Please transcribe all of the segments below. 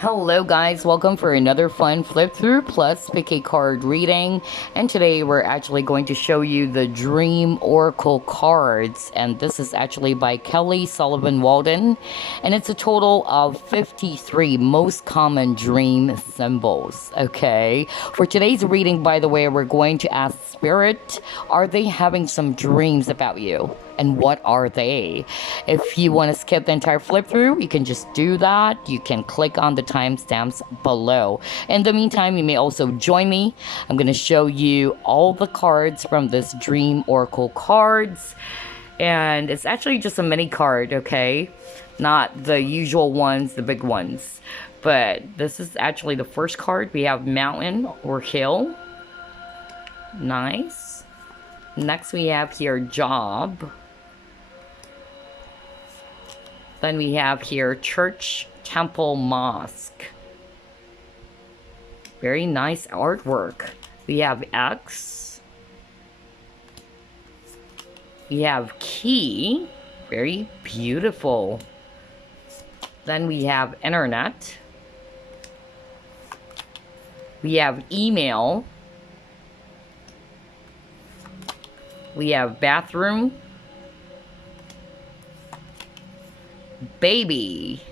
Hello guys, welcome for another fun flip through plus pick a card reading, and today we're actually going to show you the Dream Oracle cards, and this is actually by Kelly Sullivan Walden, and it's a total of 53 most common dream symbols. Okay, for today's reading, by the way, we're going to ask Spirit, are they having some dreams about you? And what are they? If you want to skip the entire flip through, you can just do that. You can click on the timestamps below. In the meantime, you may also join me. I'm going to show you all the cards from this Dream Oracle cards. And it's actually just a mini card, okay? Not the usual ones, the big ones. But this is actually the first card. We have Mountain or Hill. Nice. Next we have here Job. Then we have here Church, Temple, Mosque. Very nice artwork. We have X. We have Key. Very beautiful. Then we have Internet. We have Email. We have Bathroom. Baby.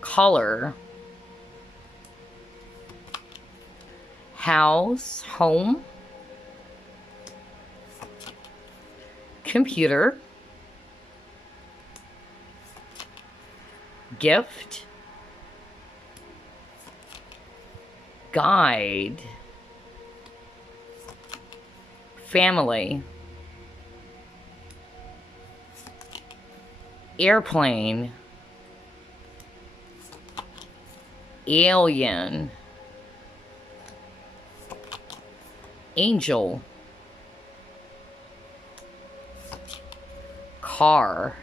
Color. House, home. Computer. Gift. Guide. Family. Airplane. Alien. Angel. Car.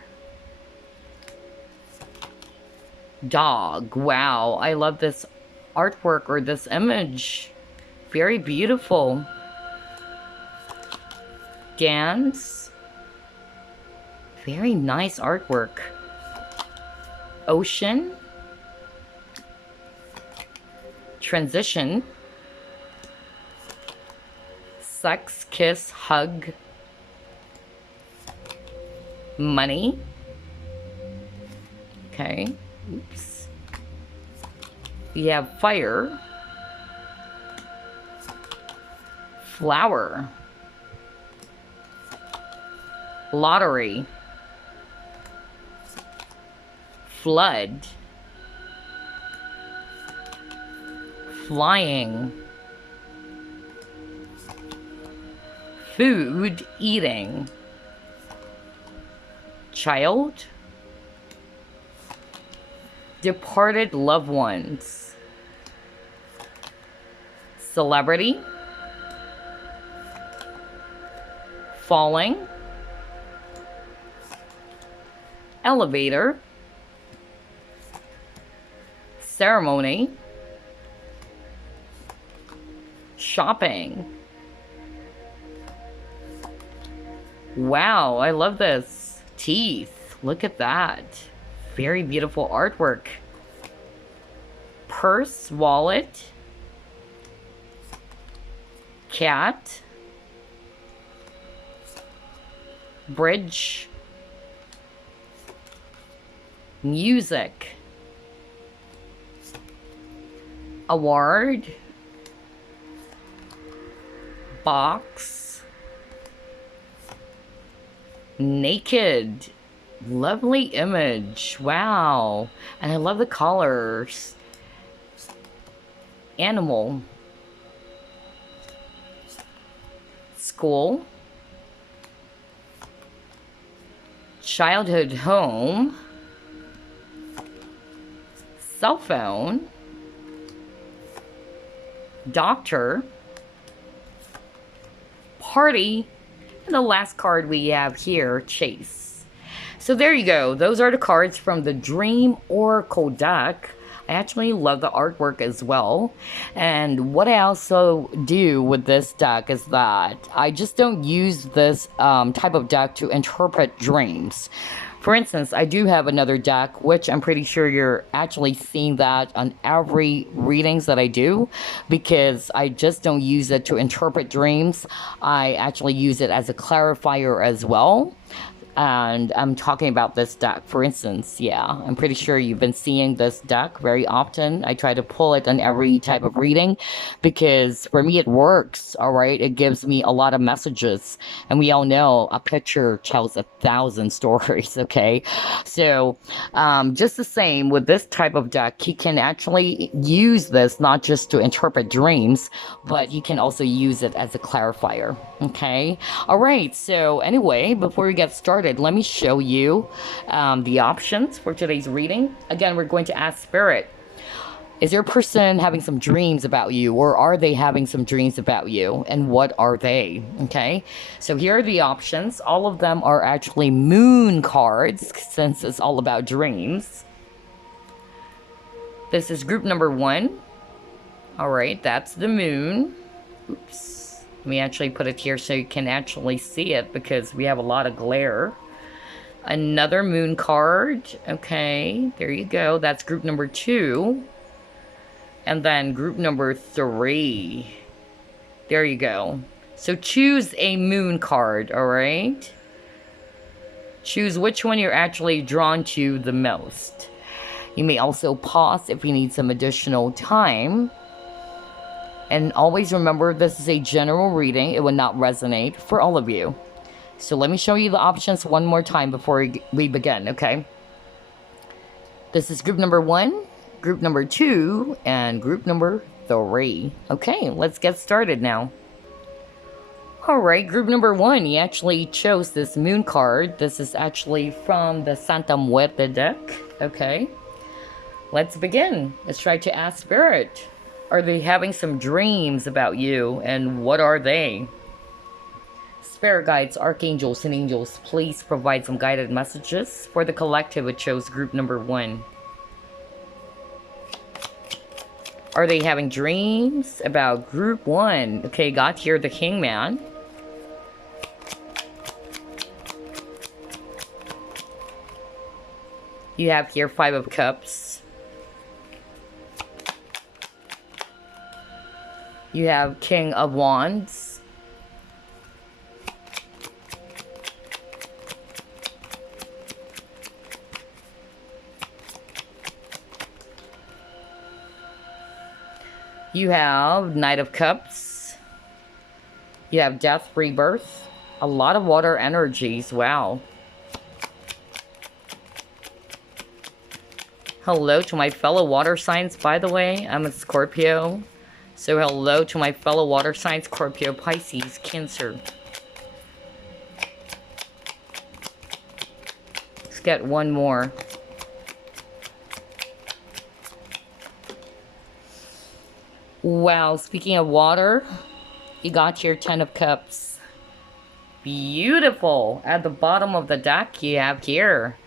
Dog. Wow, I love this artwork or this image. Very beautiful. Dance. Very nice artwork. Ocean. Transition. Sex, kiss, hug. Money. Okay. Oops. We have fire. Flower. Lottery. Flood. Flying. Food, eating. Child. Departed loved ones. Celebrity. Falling. Elevator. Ceremony. Shopping. Wow, I love this. Teeth. Look at that. Very beautiful artwork. Purse, wallet. Cat. Bridge. Music. Award. Box. Naked. Lovely image. Wow. And I love the colors. Animal. School. Childhood home. Cell phone. Doctor. Party. And the last card we have here, Chase. So there you go. Those are the cards from the Dream Oracle deck. I actually love the artwork as well. And what I also do with this deck is that I just don't use this type of deck to interpret dreams. For instance, I do have another deck, which I'm pretty sure you're actually seeing that on every readings that I do, because I just don't use it to interpret dreams. I actually use it as a clarifier as well. And I'm talking about this deck, for instance. Yeah, I'm pretty sure you've been seeing this deck very often. I try to pull it on every type of reading because for me it works. All right, it gives me a lot of messages, and we all know a picture tells 1,000 stories. Okay, so just the same with this type of deck, you can actually use this not just to interpret dreams, but you can also use it as a clarifier. Okay, all right, so anyway, before we get started, let me show you the options for today's reading. Again, we're going to ask Spirit, is your person having some dreams about you, or are they having some dreams about you, and what are they? Okay, so here are the options. All of them are actually moon cards, since it's all about dreams. This is group number 1. All right, that's the moon. Oops. Let me actually put it here so you can actually see it, because we have a lot of glare. Another moon card. Okay, there you go. That's group number 2. And then group number 3. There you go. So choose a moon card, all right? Choose which one you're actually drawn to the most. You may also pause if you need some additional time. And always remember, this is a general reading. It will not resonate for all of you. So let me show you the options one more time before we begin, okay? This is group number 1, group number 2, and group number 3. Okay, let's get started now. Alright, group number 1, you actually chose this moon card. This is actually from the Santa Muerte deck, okay? Let's begin. Let's try to ask Spirit. Are they having some dreams about you, and what are they? Spirit guides, archangels, and angels, please provide some guided messages for the collective who chose group number 1. Are they having dreams about group 1? Okay, got here the Hangman. You have here 5 of Cups. You have King of Wands. You have Knight of Cups. You have Death, Rebirth. A lot of water energies. Wow. Hello to my fellow water signs, by the way. I'm a Scorpio. So hello to my fellow water signs, Scorpio, Pisces, Cancer. Let's get one more. Wow, speaking of water, you got your 10 of Cups. Beautiful. At the bottom of the deck, you have here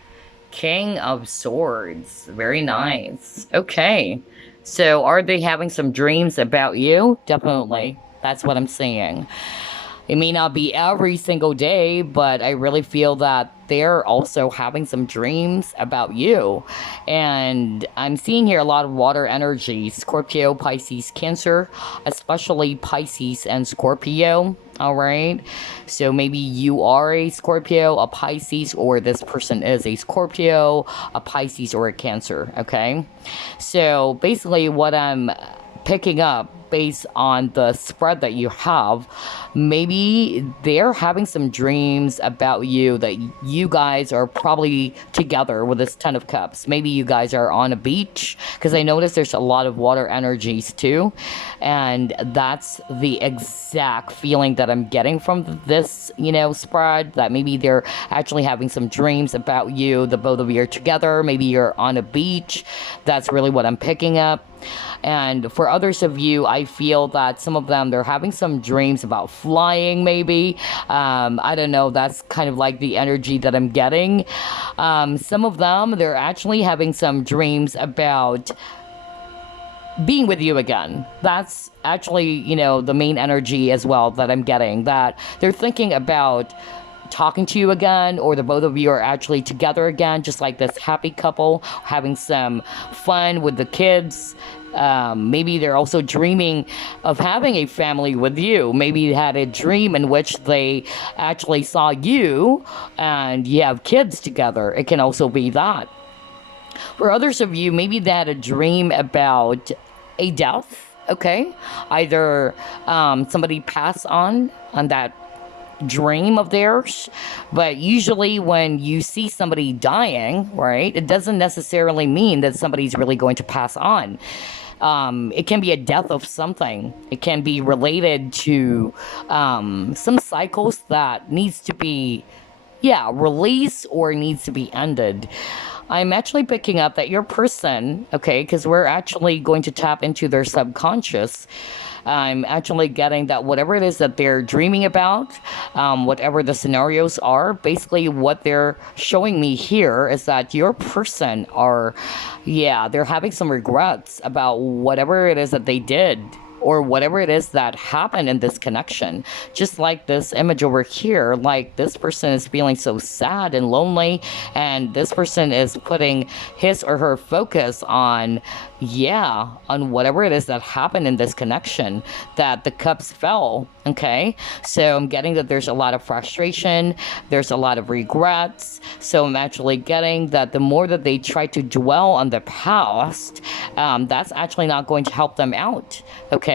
King of Swords. Very nice. Okay. So, are they having some dreams about you? Definitely. That's what I'm saying. It may not be every single day, but I really feel that they're also having some dreams about you. And I'm seeing here a lot of water energy. Scorpio, Pisces, Cancer, especially Pisces and Scorpio. All right. So maybe you are a Scorpio, a Pisces, or this person is a Scorpio, a Pisces, or a Cancer. Okay. So basically what I'm picking up based on the spread that you have, maybe they're having some dreams about you, that you guys are probably together with this 10 of Cups. Maybe you guys are on a beach, because I notice there's a lot of water energies too, and that's the exact feeling that I'm getting from this, spread, that maybe they're actually having some dreams about you. The both of you are together. Maybe you're on a beach. That's really what I'm picking up. And for others of you, I feel that some of them, they're having some dreams about flying, maybe. I don't know. That's kind of like the energy that I'm getting. Some of them, they're actually having some dreams about being with you again. That's actually, the main energy as well that I'm getting. That they're thinking about talking to you again, or the both of you are actually together again, just like this happy couple having some fun with the kids. Maybe they're also dreaming of having a family with you. Maybe you had a dream in which they actually saw you and you have kids together. It can also be that. For others of you, maybe they had a dream about a death. Okay, either somebody passed on that dream of theirs. But usually when you see somebody dying, right, it doesn't necessarily mean that somebody's really going to pass on. It can be a death of something. It can be related to some cycles that needs to be, yeah, released or needs to be ended. I'm actually picking up that your person, okay, because we're actually going to tap into their subconscious. I'm actually getting that whatever it is that they're dreaming about, whatever the scenarios are, basically what they're showing me here is that your person are, yeah, they're having some regrets about whatever it is that they did, or whatever it is that happened in this connection. Just like this image over here, like this person is feeling so sad and lonely, and this person is putting his or her focus on, yeah, on whatever it is that happened in this connection, that the cups fell, okay? So I'm getting that there's a lot of frustration, there's a lot of regrets. So I'm actually getting that the more that they try to dwell on the past, that's actually not going to help them out, okay?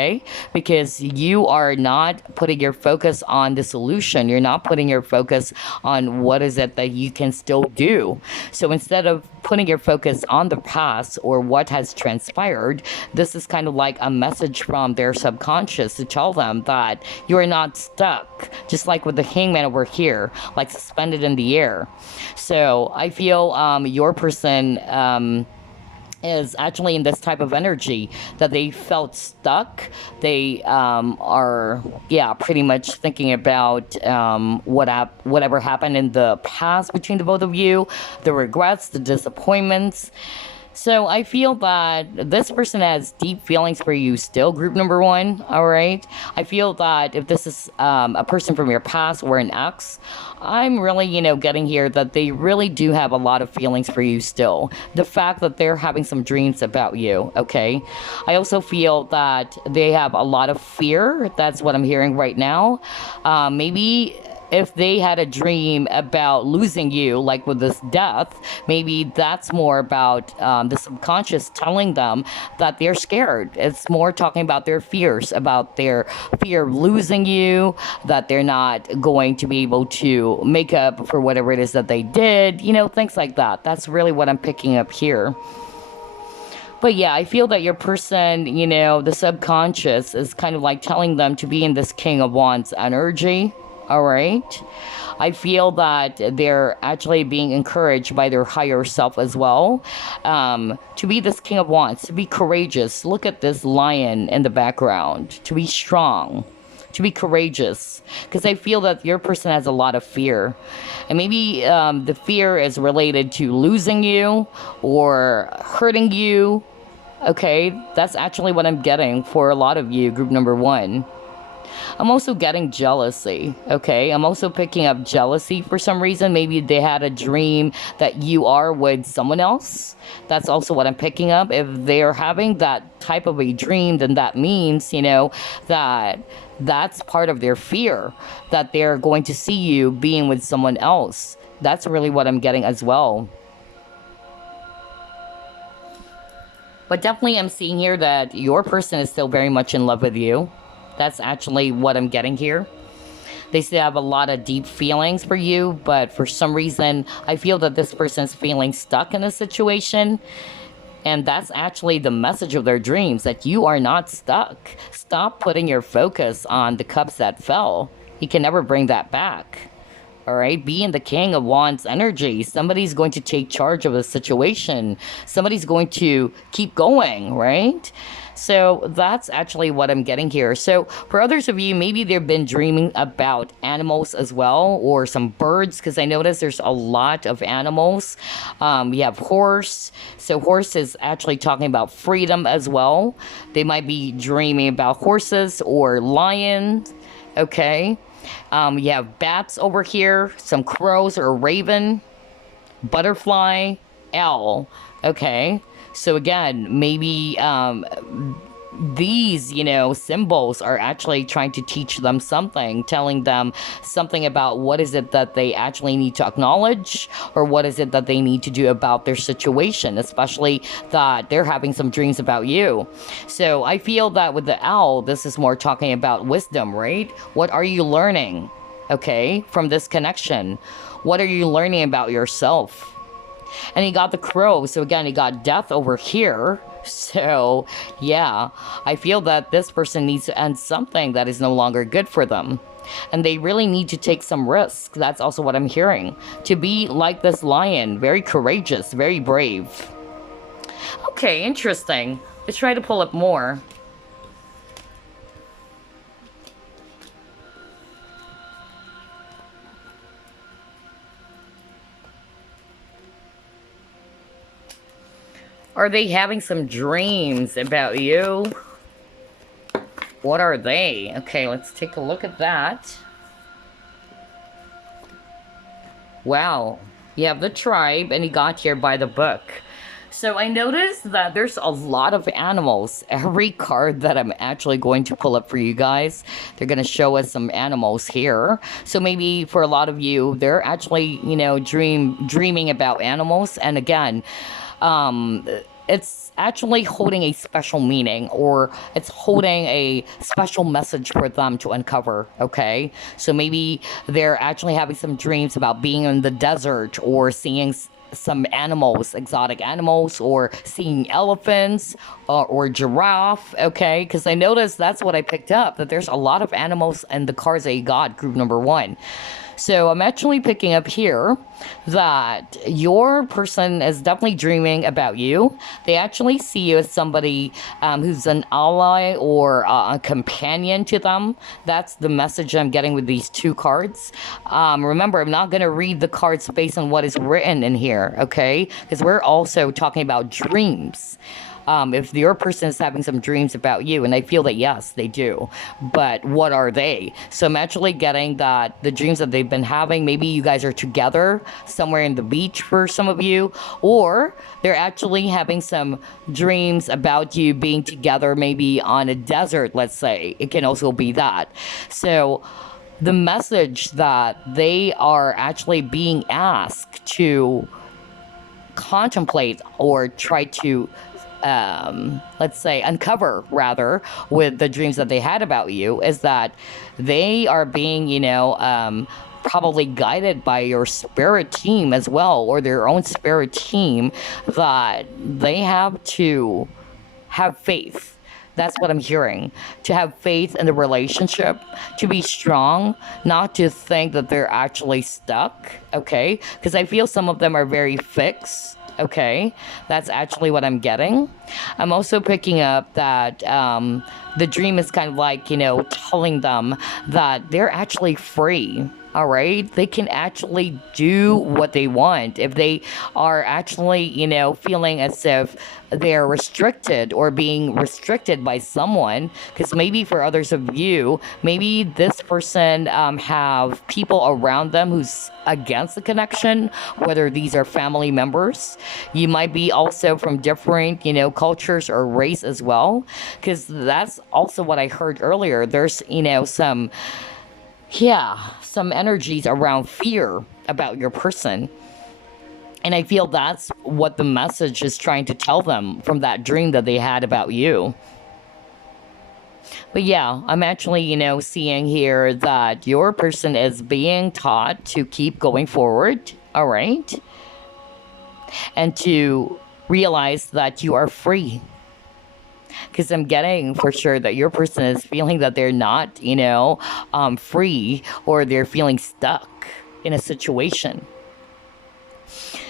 Because you are not putting your focus on the solution. You're not putting your focus on what is it that you can still do. So instead of putting your focus on the past or what has transpired, this is kind of like a message from their subconscious to tell them that you are not stuck, just like with the hangman over here, like suspended in the air. So I feel your person is actually in this type of energy that they felt stuck. They are, yeah, pretty much thinking about whatever happened in the past between the both of you, the regrets, the disappointments. So I feel that this person has deep feelings for you still, group number one, all right? I feel that if this is a person from your past or an ex, I'm really, getting here that they really do have a lot of feelings for you still. The fact that they're having some dreams about you, okay? I also feel that they have a lot of fear. That's what I'm hearing right now. Maybe if they had a dream about losing you, like with this death, maybe that's more about the subconscious telling them that they're scared. It's more talking about their fears, about their fear of losing you, that they're not going to be able to make up for whatever it is that they did, things like that. That's really what I'm picking up here. But yeah, I feel that your person, the subconscious is kind of like telling them to be in this King of Wands energy. All right. I feel that they're actually being encouraged by their higher self as well, to be this King of Wands, to be courageous. Look at this lion in the background, to be strong, to be courageous, because I feel that your person has a lot of fear, and maybe the fear is related to losing you or hurting you. Okay, that's actually what I'm getting for a lot of you, group number one. I'm also getting jealousy, okay? I'm also picking up jealousy for some reason. Maybe they had a dream that you are with someone else. That's also what I'm picking up. If they're having that type of a dream, then that means, that that's part of their fear, that they're going to see you being with someone else. That's really what I'm getting as well. But definitely I'm seeing here that your person is still very much in love with you. That's actually what I'm getting here. They still have a lot of deep feelings for you, but for some reason, I feel that this person's feeling stuck in a situation. And that's actually the message of their dreams, that you are not stuck. Stop putting your focus on the cups that fell. You can never bring that back. All right, be in the King of Wands energy. Somebody's going to take charge of the situation. Somebody's going to keep going, right? So that's actually what I'm getting here. So for others of you, maybe they've been dreaming about animals as well, or some birds, because I notice there's a lot of animals. We have horse. So horse is actually talking about freedom as well. They might be dreaming about horses or lions, okay? You have bats over here, some crows or a raven, butterfly, owl. Okay. So again, maybe these, symbols are actually trying to teach them something, telling them something about what is it that they actually need to acknowledge, or what is it that they need to do about their situation, especially that they're having some dreams about you. So I feel that with the owl, this is more talking about wisdom, right? What are you learning, okay, from this connection? What are you learning about yourself? And he got the crow, so again, he got death over here. So, yeah, I feel that this person needs to end something that is no longer good for them. And they really need to take some risk. That's also what I'm hearing. To be like this lion, very courageous, very brave. Okay, interesting. Let's try to pull up more. Are they having some dreams about you? What are they? Okay, let's take a look at that. Wow. You have the tribe, and he got here by the book. So I noticed that there's a lot of animals. Every card that I'm actually going to pull up for you guys, they're going to show us some animals here. So maybe for a lot of you, they're actually, dreaming about animals. And again, it's actually holding a special meaning, or it's holding a special message for them to uncover, okay? So maybe they're actually having some dreams about being in the desert, or seeing some animals, exotic animals, or seeing elephants, or giraffe, okay? Because I noticed that's what I picked up, that there's a lot of animals in the cards that you got, group number 1. So I'm actually picking up here that your person is definitely dreaming about you. They actually see you as somebody who's an ally or a companion to them. That's the message I'm getting with these 2 cards. Remember, I'm not going to read the cards based on what is written in here, okay? Because we're also talking about dreams. If your person is having some dreams about you, and I feel that yes, they do, but what are they? So I'm actually getting that the dreams that they've been having, maybe you guys are together somewhere in the beach for some of you, or they're actually having some dreams about you being together, maybe on a desert, let's say. It can also be that. So the message that they are actually being asked to contemplate, or try to let's say uncover rather, with the dreams that they had about you, is that they are being, probably guided by your spirit team as well, or their own spirit team, that they have to have faith. That's what I'm hearing. To have faith in the relationship, to be strong, not to think that they're actually stuck, okay? Because I feel some of them are very fixed. Okay, that's actually what I'm getting. I'm also picking up that the dream is kind of like, telling them that they're actually free. All right, they can actually do what they want. If they are actually, feeling as if they're restricted or being restricted by someone, because maybe for others of you, maybe this person have people around them who's against the connection, whether these are family members. You might be also from different, cultures or race as well, because that's also what I heard earlier. There's, some energies around fear about your person. And I feel that's what the message is trying to tell them from that dream that they had about you. But yeah, I'm actually, seeing here that your person is being taught to keep going forward, all right? And to realize that you are free. Because I'm getting for sure that your person is feeling that they're not, free, or they're feeling stuck in a situation.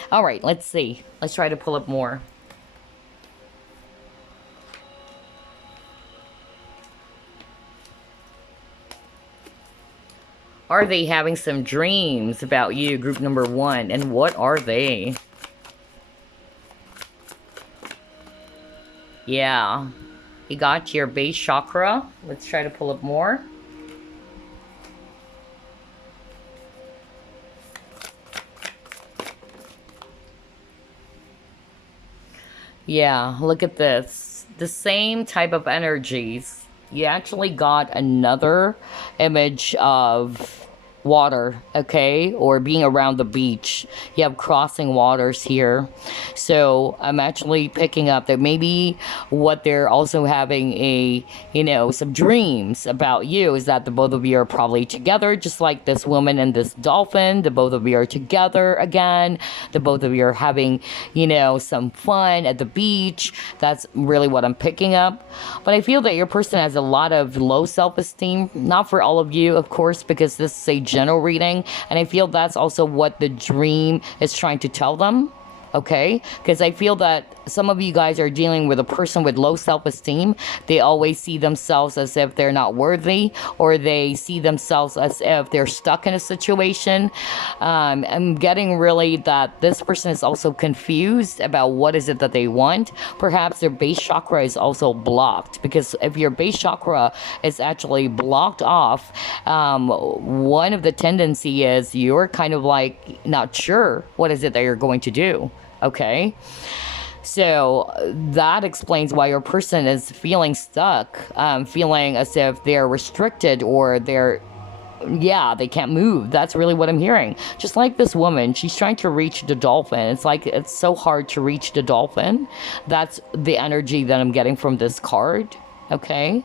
All right, let's see. Let's try to pull up more. Are they having some dreams about you, group number 1? And what are they? Yeah. You got your base chakra. Let's try to pull up more. Yeah, look at this. The same type of energies. You actually got another image of water, okay, or being around the beach. You have crossing waters here. So I'm actually picking up that maybe what they're also having some dreams about you is that the both of you are probably together, just like this woman and this dolphin. The both of you are together again. The both of you are having, some fun at the beach. That's really what I'm picking up. But I feel that your person has a lot of low self-esteem, not for all of you, of course, because this is a general reading, and I feel that's also what the dream is trying to tell them. Okay, because I feel that some of you guys are dealing with a person with low self-esteem. They always see themselves as if they're not worthy, or they see themselves as if they're stuck in a situation. I'm getting really that this person is also confused about what is it that they want. Perhaps their base chakra is also blocked, because if your base chakra is actually blocked off, one of the tendency is you're kind of like not sure what is it that you're going to do. Okay, so that explains why your person is feeling stuck, feeling as if they're restricted, or they can't move. That's really what I'm hearing. Just like this woman, she's trying to reach the dolphin. It's like it's so hard to reach the dolphin. That's the energy that I'm getting from this card. Okay,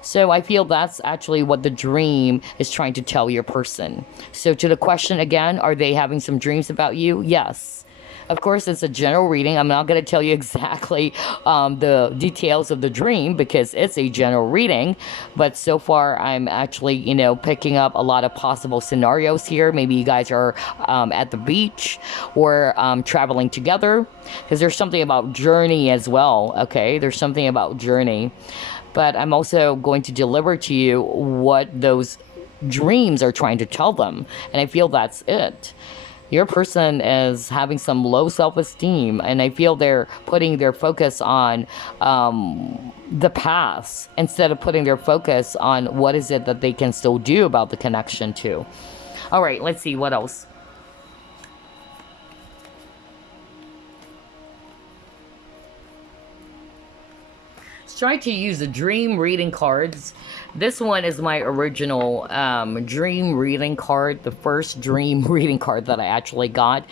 so I feel that's actually what the dream is trying to tell your person. So to the question again, are they having some dreams about you? Yes. Of course, it's a general reading. I'm not going to tell you exactly the details of the dream, because it's a general reading. But so far, I'm actually, picking up a lot of possible scenarios here. Maybe you guys are at the beach, or traveling together, because there's something about journey as well. Okay, there's something about journey. But I'm also going to deliver to you what those dreams are trying to tell them. And I feel that's it. Your person is having some low self-esteem, and I feel they're putting their focus on the past instead of putting their focus on what is it that they can still do about the connection to. All right, let's see what else. Try to use the dream reading cards. This one is my original dream reading card, the first dream reading card that I actually got.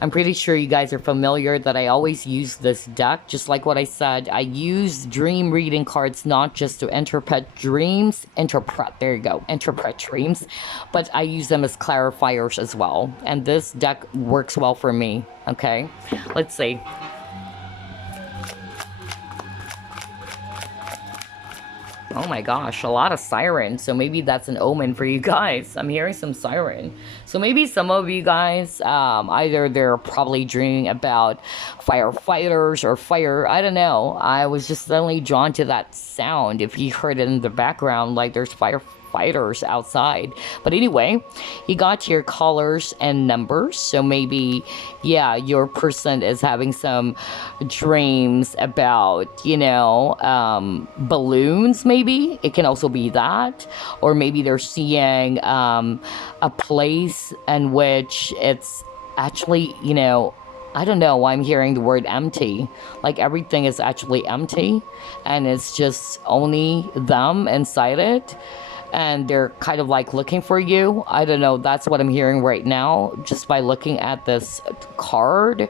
I'm pretty sure you guys are familiar that I always use this deck. Just like what I said, I use dream reading cards not just to interpret dreams, interpret dreams, but I use them as clarifiers as well. And this deck works well for me. Okay, let's see. Oh my gosh, a lot of sirens. So maybe that's an omen for you guys. I'm hearing some siren. So maybe some of you guys, either they're probably dreaming about firefighters or fire. I don't know. I was just suddenly drawn to that sound. If you heard it in the background, like there's firefighters outside. But anyway, you got your colors and numbers. So maybe, yeah, your person is having some dreams about, balloons, maybe. It can also be that. Or maybe they're seeing a place in which it's actually, I don't know why I'm hearing the word empty. Like everything is actually empty, and it's just only them inside it. And they're kind of like looking for you. I don't know. That's what I'm hearing right now, just by looking at this card.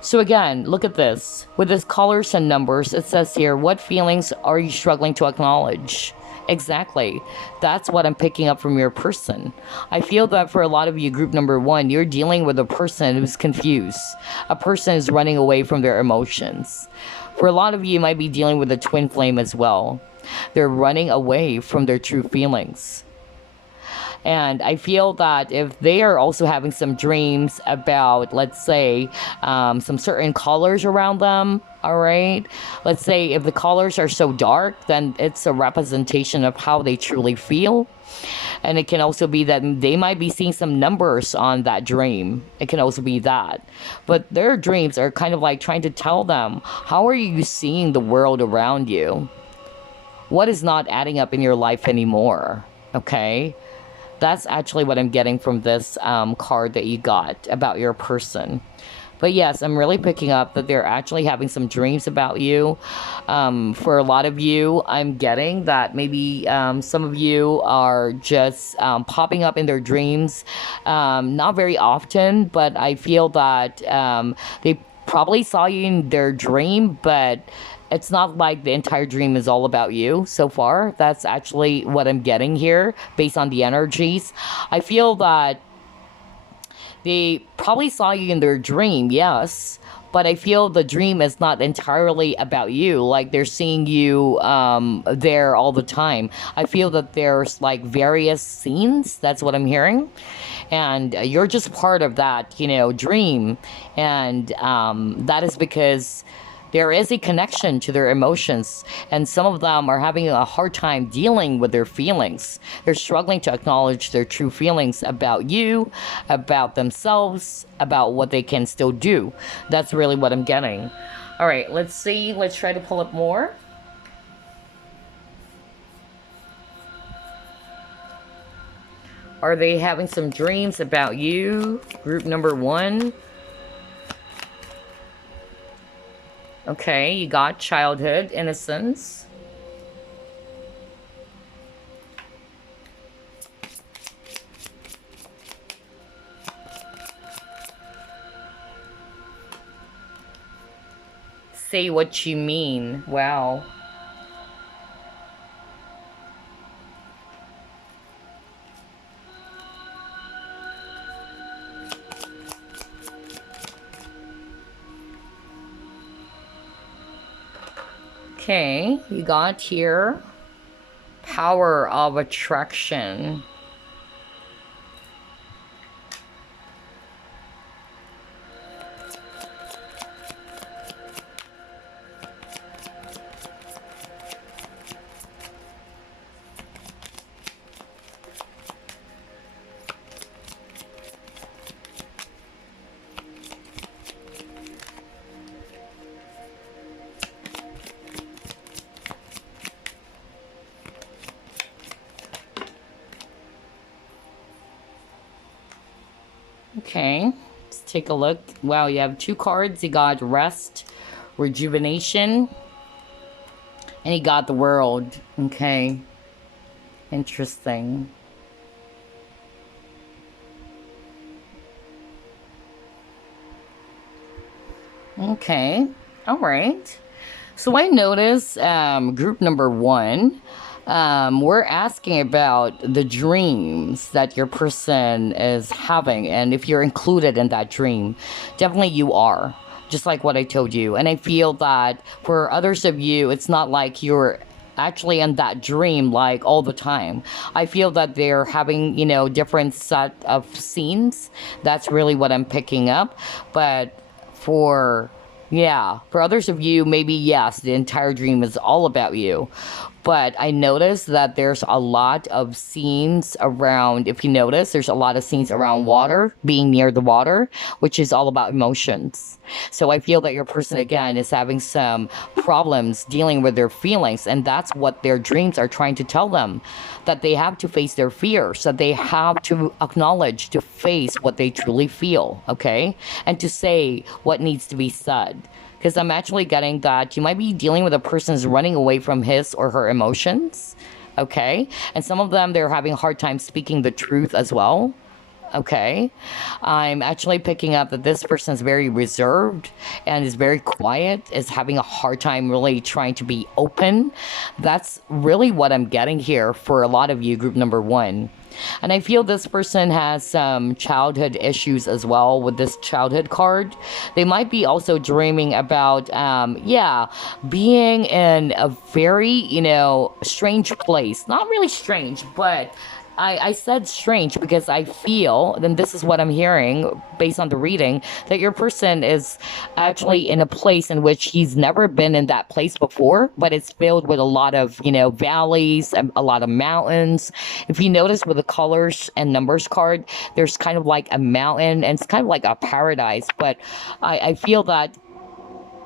So again, look at this. With this colors and numbers, it says here, what feelings are you struggling to acknowledge? Exactly. That's what I'm picking up from your person. I feel that for a lot of you, group number one, you're dealing with a person who's confused. A person is running away from their emotions. For a lot of you, you might be dealing with a twin flame as well. They're running away from their true feelings. And I feel that if they are also having some dreams about, let's say, some certain colors around them, all right? Let's say if the colors are so dark, then it's a representation of how they truly feel. And it can also be that they might be seeing some numbers on that dream. It can also be that. But their dreams are kind of like trying to tell them, how are you seeing the world around you? What is not adding up in your life anymore? Okay? That's actually what I'm getting from this card that you got about your person. But yes, I'm really picking up that they're actually having some dreams about you. For a lot of you, I'm getting that maybe some of you are just popping up in their dreams, not very often, but I feel that they probably saw you in their dream, but it's not like the entire dream is all about you so far. That's actually what I'm getting here based on the energies. I feel that they probably saw you in their dream, yes, but I feel the dream is not entirely about you. Like they're seeing you there all the time. I feel that there's like various scenes. That's what I'm hearing, and you're just part of that, dream, and that is because there is a connection to their emotions, and some of them are having a hard time dealing with their feelings. They're struggling to acknowledge their true feelings about you, about themselves, about what they can still do. That's really what I'm getting. All right, let's see. Let's try to pull up more. Are they having some dreams about you? Group number 1. Okay, you got childhood, innocence. Say what you mean. Wow. Okay, you got here power of attraction. Okay, let's take a look. Wow, you have 2 cards. You got rest, rejuvenation, and you got the world. Okay, interesting. Okay, all right. So I noticed group number 1. We're asking about the dreams that your person is having, and if you're included in that dream. Definitely you are, just like what I told you. And I feel that for others of you, it's not like you're actually in that dream like all the time. I feel that they're having, different set of scenes. That's really what I'm picking up. But for for others of you, maybe yes, the entire dream is all about you. But I noticed that there's a lot of scenes around, if you notice, there's a lot of scenes around water, being near the water, which is all about emotions. So I feel that your person, again, is having some problems dealing with their feelings. And that's what their dreams are trying to tell them, that they have to face their fears, that they have to acknowledge, to face what they truly feel, okay? And to say what needs to be said. Because I'm actually getting that you might be dealing with a person who's running away from his or her emotions, okay? And some of them, they're having a hard time speaking the truth as well, okay? I'm actually picking up that this person is very reserved and is very quiet, is having a hard time really trying to be open. That's really what I'm getting here for a lot of you, group number 1. And I feel this person has some childhood issues as well with this childhood card. They might be also dreaming about, being in a very, strange place. Not really strange, but I said strange because I feel, and this is what I'm hearing based on the reading, that your person is actually in a place in which he's never been in that place before, but it's filled with a lot of, valleys, and a lot of mountains. If you notice with the colors and numbers card, there's kind of like a mountain and it's kind of like a paradise, but I feel that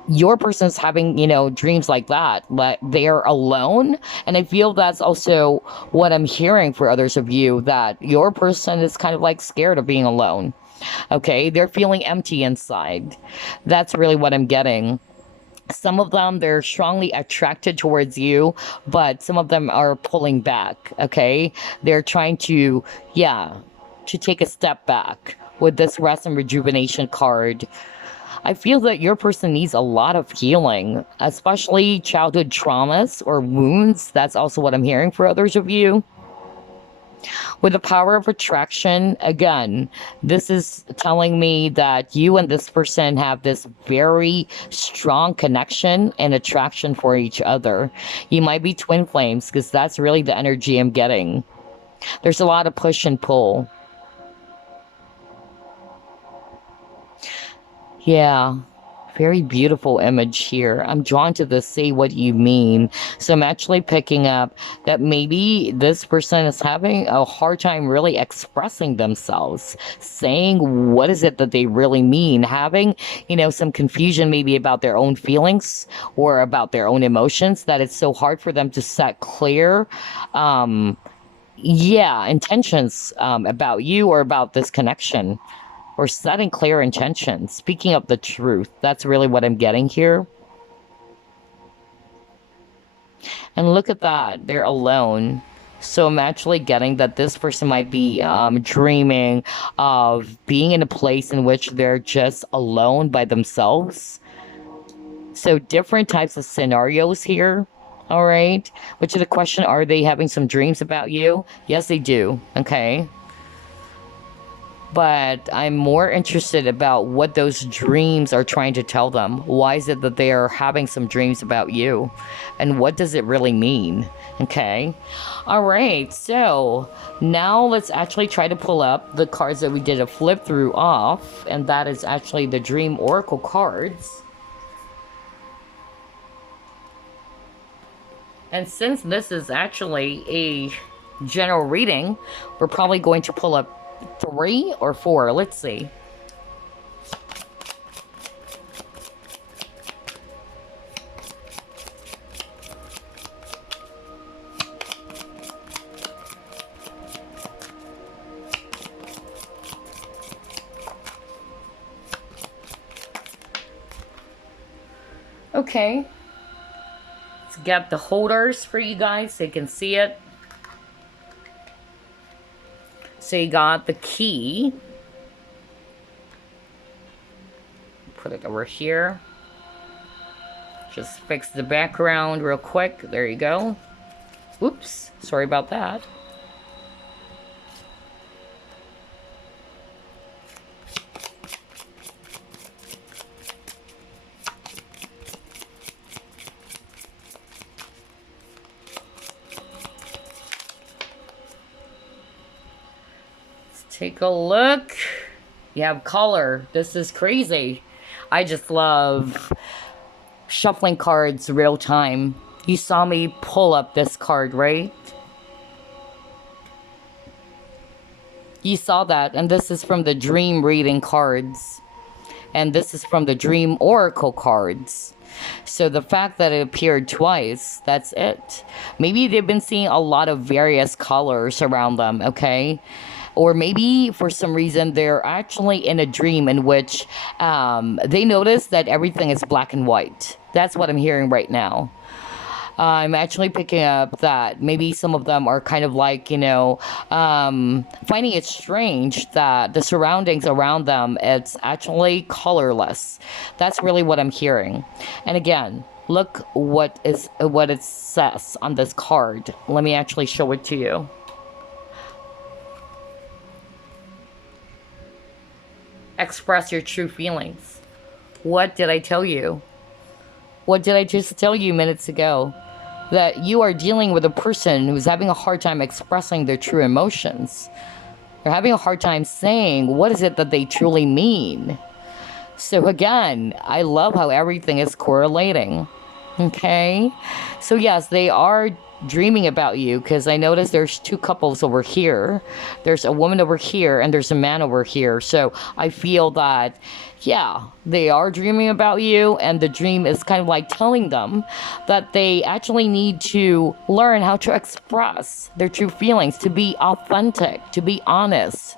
your person's having, dreams like that, but they're alone. And I feel that's also what I'm hearing for others of you, that your person is kind of like scared of being alone. Okay, they're feeling empty inside. That's really what I'm getting. Some of them, they're strongly attracted towards you, but some of them are pulling back. Okay, they're trying to, yeah, to take a step back with this rest and rejuvenation card. I feel that your person needs a lot of healing, especially childhood traumas or wounds. That's also what I'm hearing for others of you. With the power of attraction, again, this is telling me that you and this person have this very strong connection and attraction for each other. You might be twin flames because that's really the energy I'm getting. There's a lot of push and pull. Yeah, very beautiful image here. I'm drawn to the say what you mean. So I'm actually picking up that maybe this person is having a hard time really expressing themselves, saying what is it that they really mean, having, some confusion maybe about their own feelings or about their own emotions, that it's so hard for them to set clear intentions about you or about this connection, or setting clear intentions, speaking of the truth. That's really what I'm getting here. And look at that, they're alone. So I'm actually getting that this person might be dreaming of being in a place in which they're just alone by themselves. So different types of scenarios here. All right. But to the question, are they having some dreams about you? Yes, they do. Okay. But I'm more interested about what those dreams are trying to tell them. Why is it that they are having some dreams about you? And what does it really mean? Okay. All right. So now let's actually try to pull up the cards that we did a flip through off. And that is actually the Dream Oracle cards. And since this is actually a general reading, we're probably going to pull up 3 or 4. Let's see. Okay. Let's get the holders for you guys so you can see it. So you got the key. Put it over here. Just fix the background real quick. There you go. Oops, sorry about that. Take a look. You have color. This is crazy. I just love shuffling cards real time. You saw me pull up this card, right? You saw that. And this is from the Dream Reading cards. And this is from the Dream Oracle cards. So the fact that it appeared twice, that's it. Maybe they've been seeing a lot of various colors around them, okay? Or maybe for some reason they're actually in a dream in which they notice that everything is black and white. That's what I'm hearing right now. I'm actually picking up that maybe some of them are kind of like, finding it strange that the surroundings around them, it's actually colorless. That's really what I'm hearing. And again, look what it says on this card. Let me actually show it to you. Express your true feelings. What did I tell you? What did I just tell you minutes ago? That you are dealing with a person who's having a hard time expressing their true emotions. They're having a hard time saying what is it that they truly mean. So again, I love how everything is correlating. Okay? So yes, they are dreaming about you, because I noticed there's 2 couples over here. There's a woman over here and there's a man over here. So I feel that, yeah, they are dreaming about you, and the dream is kind of like telling them that they actually need to learn how to express their true feelings, to be authentic, to be honest.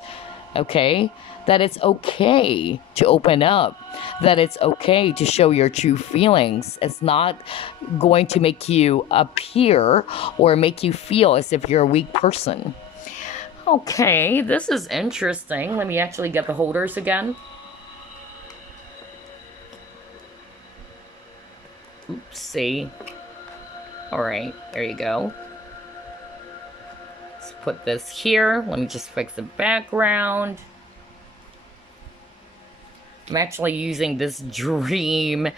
Okay? that it's okay to open up, that it's okay to show your true feelings. It's not going to make you appear or make you feel as if you're a weak person. Okay, this is interesting. Let me actually get the holders again. Oopsie. Alright, there you go. Let's put this here. Let me just fix the background. I'm actually using this dream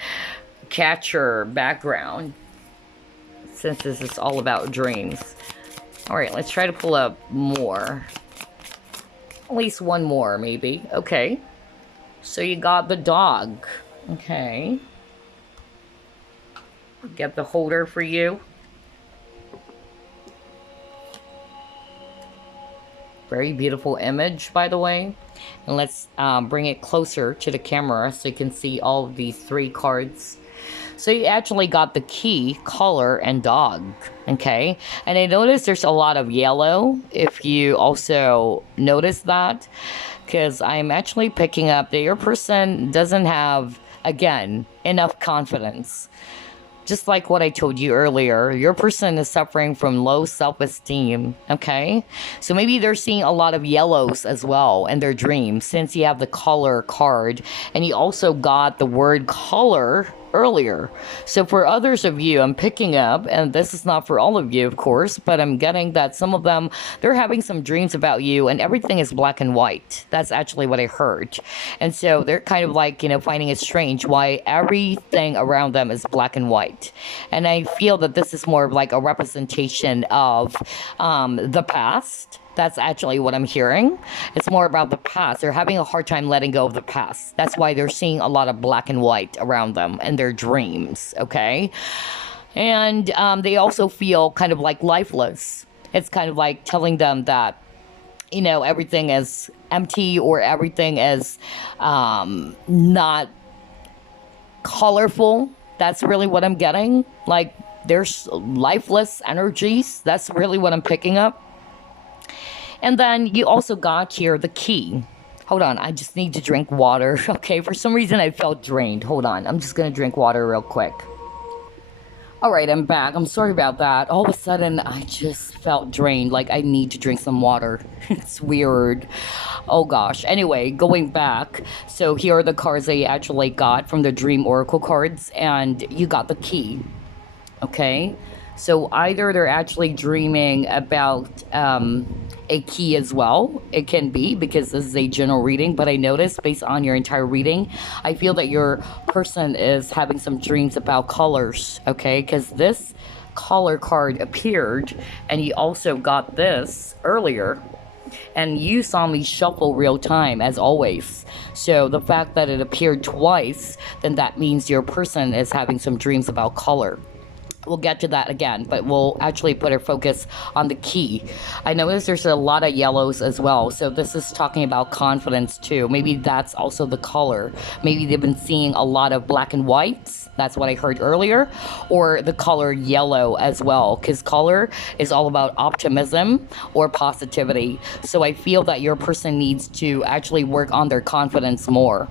catcher background, since this is all about dreams. Alright, let's try to pull up more. At least one more, maybe. Okay. So you got the dog. Okay. Get the holder for you. Very beautiful image, by the way. And let's bring it closer to the camera so you can see all of these 3 cards. So you actually got the key, color, and dog. Okay. And I noticed there's a lot of yellow, if you also notice that. Because I'm actually picking up that your person doesn't have, again, enough confidence. Just like what I told you earlier, your person is suffering from low self-esteem, okay? So maybe they're seeing a lot of yellows as well in their dreams, since you have the color card, and you also got the word color earlier. So for others of you, I'm picking up, and this is not for all of you, of course, but I'm getting that some of them, they're having some dreams about you, and everything is black and white. That's actually what I heard. And so they're kind of like, you know, finding it strange why everything around them is black and white. And I feel that this is more of like a representation of the past. That's actually what I'm hearing. It's more about the past. They're having a hard time letting go of the past. That's why they're seeing a lot of black and white around them and their dreams, okay? And they also feel kind of like lifeless. It's kind of like telling them that, you know, everything is empty or everything is not colorful. That's really what I'm getting. Like, there's lifeless energies. That's really what I'm picking up. And then you also got here the key. Hold on, I just need to drink water. Okay, for some reason I felt drained. Hold on, I'm just gonna drink water real quick. Alright, I'm back. I'm sorry about that. All of a sudden, I just felt drained. Like, I need to drink some water. It's weird. Oh gosh. Anyway, going back. So here are the cards that you actually got from the Dream Oracle cards. And you got the key. Okay? So either they're actually dreaming about a key as well. It can be, because this is a general reading, but I noticed based on your entire reading, I feel that your person is having some dreams about colors, okay? Because this color card appeared, and you also got this earlier, and you saw me shuffle real time as always. So the fact that it appeared twice, then that means your person is having some dreams about color. We'll get to that again, but we'll actually put our focus on the key. I notice there's a lot of yellows as well, so this is talking about confidence too. Maybe that's also the color. Maybe they've been seeing a lot of black and whites. That's what I heard earlier. Or the color yellow as well, because color is all about optimism or positivity. So I feel that your person needs to actually work on their confidence more.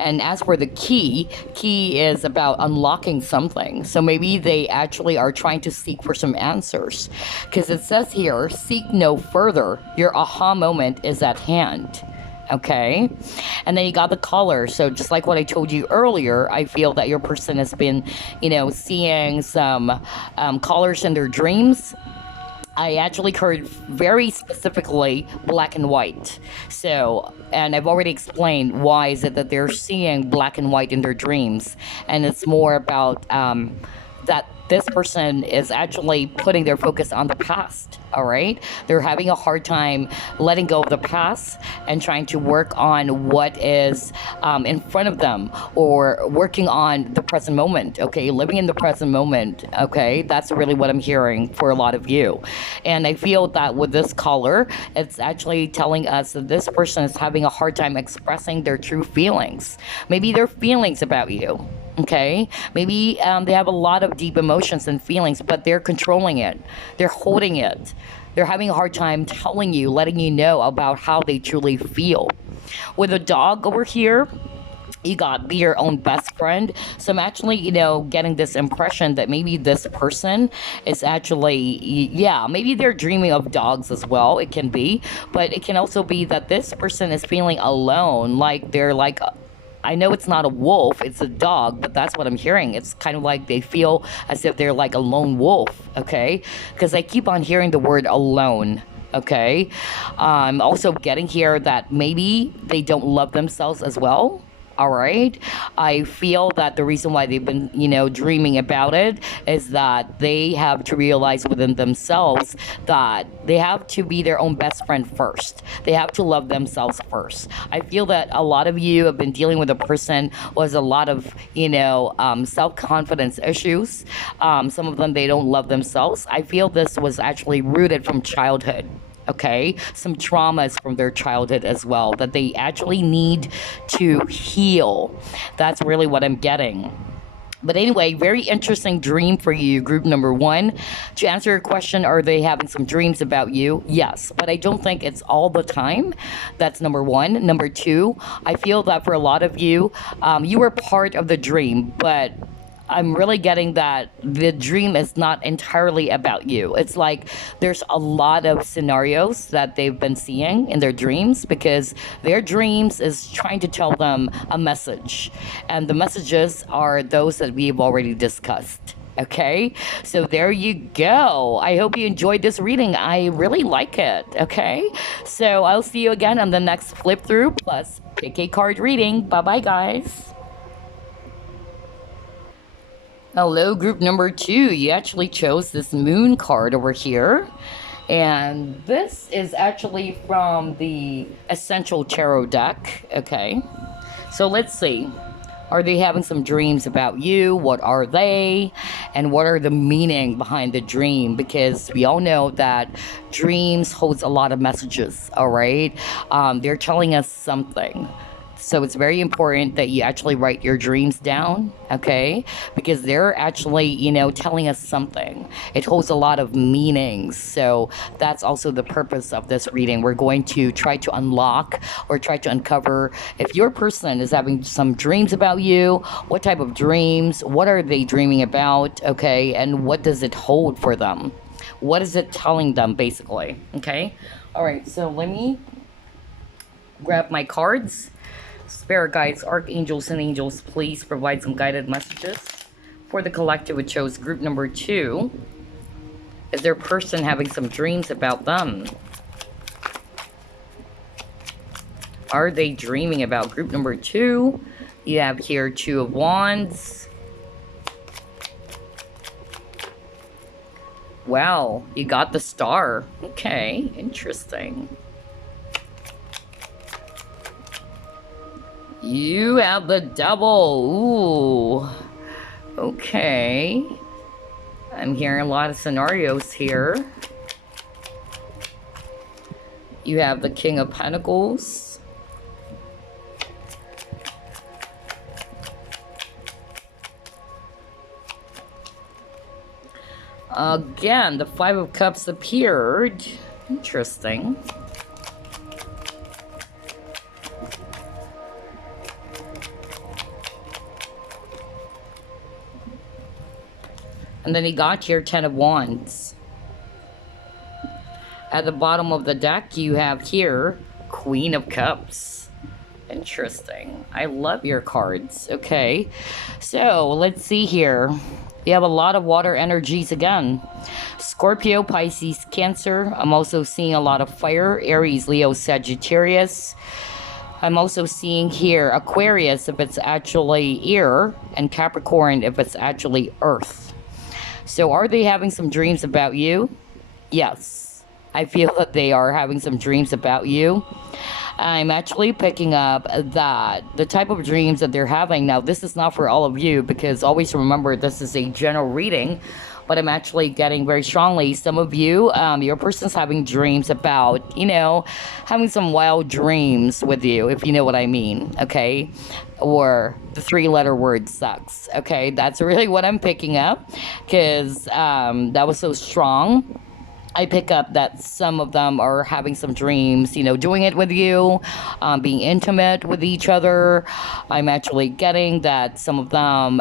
And as for the key is about unlocking something. So maybe they actually are trying to seek for some answers, because it says here, seek no further, your aha moment is at hand. Okay, and then you got the color. So just like what I told you earlier, I feel that your person has been, you know, seeing some colors in their dreams. I actually heard very specifically black and white. So, and I've already explained why is it that they're seeing black and white in their dreams. And it's more about that this person is actually putting their focus on the past, all right? They're having a hard time letting go of the past and trying to work on what is in front of them, or working on the present moment, okay? Living in the present moment, okay? That's really what I'm hearing for a lot of you. And I feel that with this color, it's actually telling us that this person is having a hard time expressing their true feelings. Maybe their feelings about you. Okay, maybe they have a lot of deep emotions and feelings, but they're controlling it. They're holding it. They're having a hard time telling you, letting you know about how they truly feel. With a dog over here, you got be your own best friend. So I'm actually, getting this impression that maybe this person is actually, yeah, maybe they're dreaming of dogs as well. It can be, but it can also be that this person is feeling alone, like they're like, I know it's not a wolf, it's a dog, but that's what I'm hearing. It's kind of like they feel as if they're like a lone wolf, okay? Because I keep on hearing the word alone. Okay. I'm also getting here that maybe they don't love themselves as well. All right. I feel that the reason why they've been, dreaming about it is that they have to realize within themselves that they have to be their own best friend first. They have to love themselves first. I feel that a lot of you have been dealing with a person who has a lot of, self-confidence issues. Some of them, they don't love themselves. I feel this was actually rooted from childhood. Okay, some traumas from their childhood as well that they actually need to heal. That's really what I'm getting. But anyway, very interesting dream for you, group number one. To answer your question, are they having some dreams about you? Yes, but I don't think it's all the time. That's number one. Number two, I feel that for a lot of you, you were part of the dream, but I'm really getting that the dream is not entirely about you. It's like there's a lot of scenarios that they've been seeing in their dreams because their dreams is trying to tell them a message. And the messages are those that we've already discussed. Okay, so there you go. I hope you enjoyed this reading. I really like it. Okay, so I'll see you again on the next flip through plus pick a card reading. Bye bye, guys. Hello, group number two. You actually chose this moon card over here. And this is actually from the Essential Tarot deck. Okay. So let's see. Are they having some dreams about you? What are they? And what are the meaning behind the dream? Because we all know that dreams holds a lot of messages, all right? They're telling us something. So it's very important that you actually write your dreams down, okay? Because they're actually, telling us something. It holds a lot of meanings. So that's also the purpose of this reading. We're going to try to unlock or try to uncover if your person is having some dreams about you, what type of dreams, what are they dreaming about, okay? And what does it hold for them? What is it telling them, basically, okay? All right, so let me grab my cards. Spirit guides, archangels, and angels, please provide some guided messages for the collective which chose group number two. Is their person having some dreams about them? Are they dreaming about group number two? You have here Two of Wands. Wow, you got the Star. Okay, interesting. You have the Devil. Ooh. Okay. I'm hearing a lot of scenarios here. You have the King of Pentacles. Again, the Five of Cups appeared. Interesting. And then he got here Ten of Wands. At the bottom of the deck, you have here Queen of Cups. Interesting. I love your cards. Okay. So, let's see here. We have a lot of water energies again. Scorpio, Pisces, Cancer. I'm also seeing a lot of fire. Aries, Leo, Sagittarius. I'm also seeing here Aquarius if it's actually air, and Capricorn if it's actually earth. So are they having some dreams about you? Yes. I feel that they are having some dreams about you. I'm actually picking up that the type of dreams that they're having. Now, this is not for all of you because always remember this is a general reading. But I'm actually getting very strongly, some of you, your person's having dreams about, having some wild dreams with you, if you know what I mean, okay? Or the three-letter word sex, okay? That's really what I'm picking up because that was so strong. I pick up that some of them are having some dreams, doing it with you, being intimate with each other. I'm actually getting that some of them,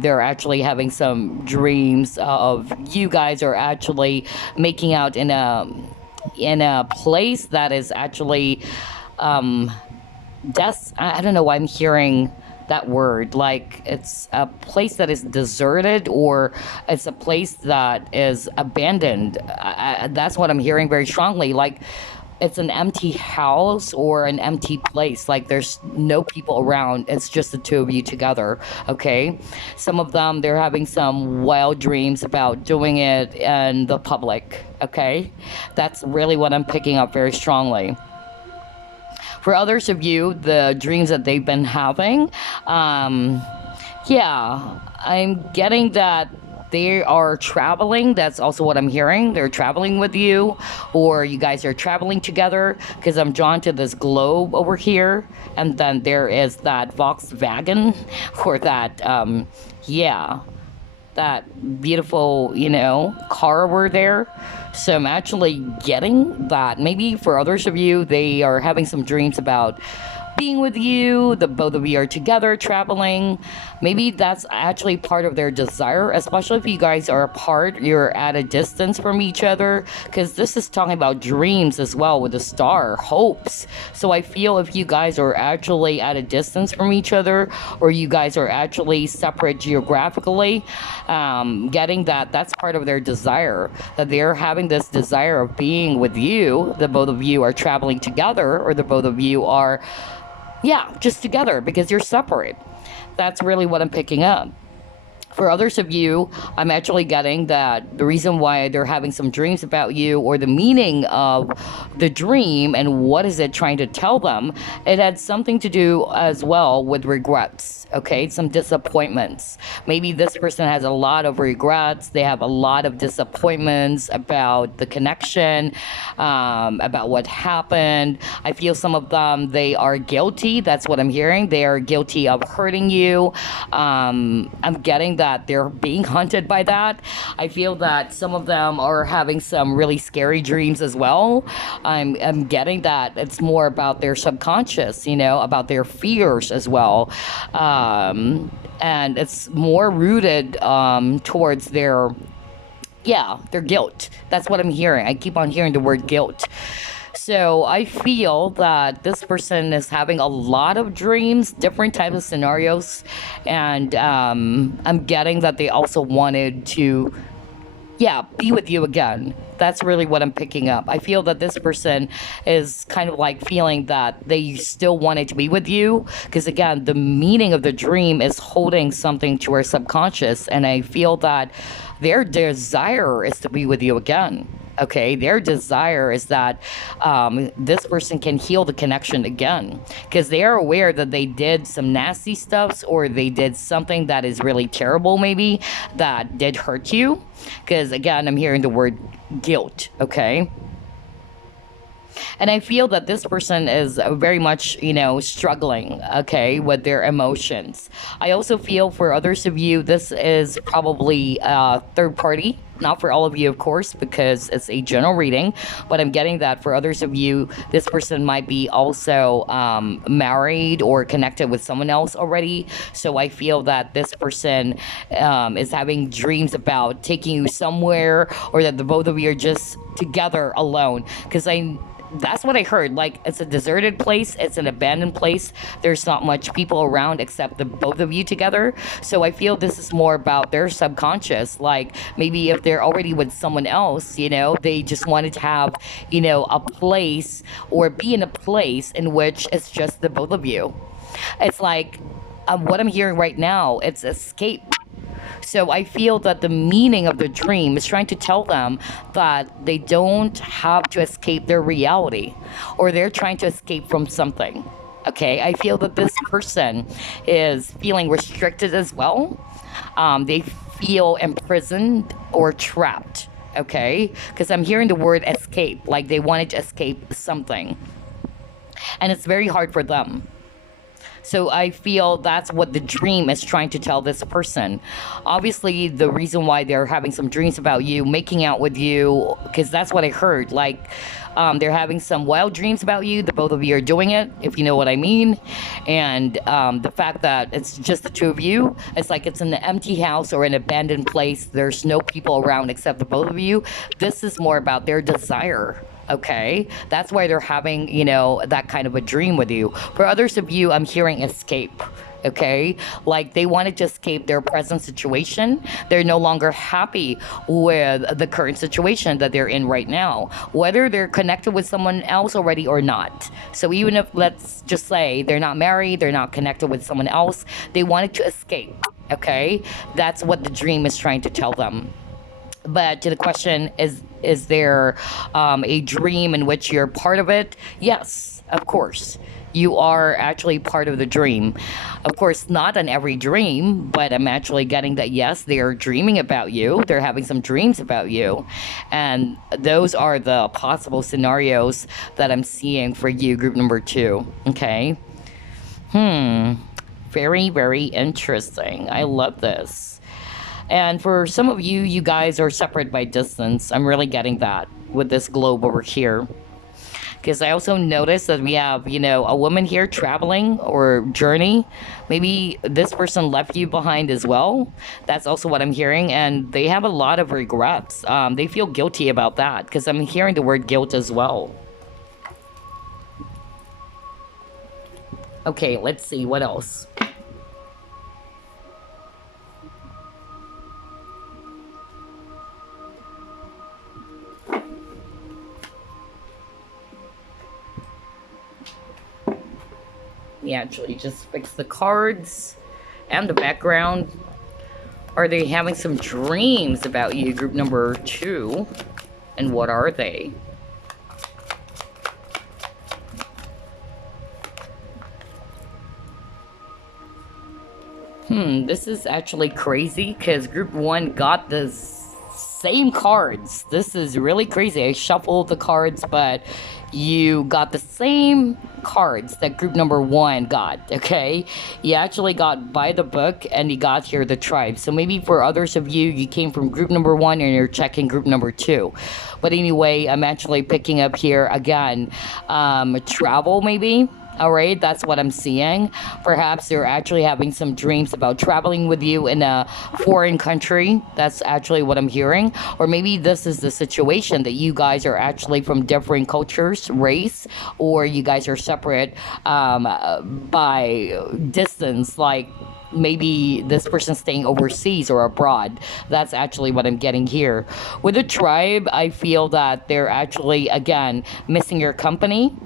they're actually having some dreams of you guys are actually making out in a place that is actually I don't know why I'm hearing that word, like it's a place that is deserted, or it's a place that is abandoned. That's what I'm hearing very strongly, like it's an empty house or an empty place, like there's no people around, it's just the two of you together. Okay, some of them, they're having some wild dreams about doing it in the public. Okay, that's really what I'm picking up very strongly. For others of you, the dreams that they've been having, yeah, I'm getting that they are traveling. That's also what I'm hearing. They're traveling with you, or you guys are traveling together, because I'm drawn to this globe over here. And then there is that Volkswagen, or that, yeah, that beautiful, car over there. So I'm actually getting that. Maybe for others of you, they are having some dreams about being with you, the both of you are together traveling. Maybe that's actually part of their desire, especially if you guys are apart, you're at a distance from each other, because this is talking about dreams as well with the star, hopes. So I feel if you guys are actually at a distance from each other, or you guys are actually separate geographically, getting that that's part of their desire, that they're having this desire of being with you, the both of you are traveling together, or the both of you are, yeah, just together because you're separate. That's really what I'm picking up. For others of you, I'm actually getting that the reason why they're having some dreams about you, or the meaning of the dream and what is it trying to tell them, it had something to do as well with regrets. Okay, some disappointments. Maybe this person has a lot of regrets, they have a lot of disappointments about the connection, about what happened. I feel some of them, they are guilty. That's what I'm hearing. They are guilty of hurting you. I'm getting that they're being haunted by that. I feel that some of them are having some really scary dreams as well. I'm getting that it's more about their subconscious, about their fears as well. And it's more rooted towards their, yeah, their guilt. That's what I'm hearing. I keep on hearing the word guilt. So I feel that this person is having a lot of dreams, different types of scenarios, and I'm getting that they also wanted to, yeah, be with you again. That's really what I'm picking up. I feel that this person is kind of like feeling that they still wanted to be with you, because again, the meaning of the dream is holding something to our subconscious, and I feel that their desire is to be with you again. Okay, their desire is that this person can heal the connection again, because they are aware that they did some nasty stuffs, or they did something that is really terrible, maybe that did hurt you. Because again, I'm hearing the word guilt. Okay, and I feel that this person is very much, struggling, okay, with their emotions. I also feel for others of you, this is probably a third party. Not for all of you, of course, because it's a general reading, but I'm getting that for others of you, this person might be also married or connected with someone else already. So I feel that this person is having dreams about taking you somewhere, or that the both of you are just together alone. Because that's what I heard. Like, it's a deserted place, it's an abandoned place. There's not much people around except the both of you together. So I feel this is more about their subconscious. Like, maybe if they're already with someone else, they just wanted to have, a place, or be in a place in which it's just the both of you. It's like, what I'm hearing right now, it's escape. So I feel that the meaning of the dream is trying to tell them that they don't have to escape their reality, or they're trying to escape from something. Okay, I feel that this person is feeling restricted as well. They feel imprisoned or trapped. Okay, because I'm hearing the word escape, like they wanted to escape something, and it's very hard for them. So I feel that's what the dream is trying to tell this person. Obviously, the reason why they're having some dreams about you, making out with you, because that's what I heard. Like, they're having some wild dreams about you. The both of you are doing it, if you know what I mean. And the fact that it's just the two of you, it's like it's in an empty house or an abandoned place. There's no people around except the both of you. This is more about their desire. Okay, that's why they're having, that kind of a dream with you. For others of you, I'm hearing escape. Okay, like they wanted to escape their present situation. They're no longer happy with the current situation that they're in right now, whether they're connected with someone else already or not. So even if, let's just say, they're not married, they're not connected with someone else, they wanted to escape. Okay, that's what the dream is trying to tell them. But to the question, is there a dream in which you're part of it? Yes, of course. You are actually part of the dream. Of course, not in every dream, but I'm actually getting that yes, they are dreaming about you. They're having some dreams about you. And those are the possible scenarios that I'm seeing for you, group number 2. Okay. Very, very interesting. I love this. And for some of you, you guys are separate by distance. I'm really getting that with this globe over here. Because I also noticed that we have, a woman here traveling or journey. Maybe this person left you behind as well. That's also what I'm hearing. And they have a lot of regrets. They feel guilty about that because I'm hearing the word guilt as well. Okay, let's see. What else? We actually just fix the cards and the background. Are they having some dreams about you, group number 2? And what are they? This is actually crazy because group 1 got the same cards. This is really crazy. I shuffled the cards, but you got the same cards that group number 1 got. Okay, you actually got by the book and you got here the tribe. So maybe for others of you, you came from group number 1 and you're checking group number 2. But anyway, I'm actually picking up here again, travel maybe. All right, that's what I'm seeing. Perhaps they're actually having some dreams about traveling with you in a foreign country. That's actually what I'm hearing. Or maybe this is the situation that you guys are actually from different cultures, race, or you guys are separate by distance, like maybe this person staying overseas or abroad. That's actually what I'm getting here. With the tribe, I feel that they're actually, again, missing your company.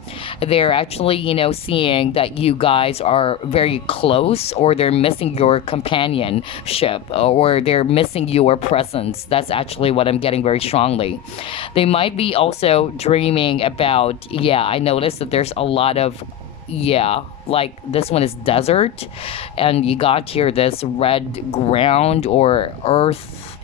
They're actually, seeing that you guys are very close, or they're missing your companionship, or they're missing your presence. That's actually what I'm getting very strongly. They might be also dreaming about, I noticed that there's a lot of, like this one is desert, and you got here this red ground or earth.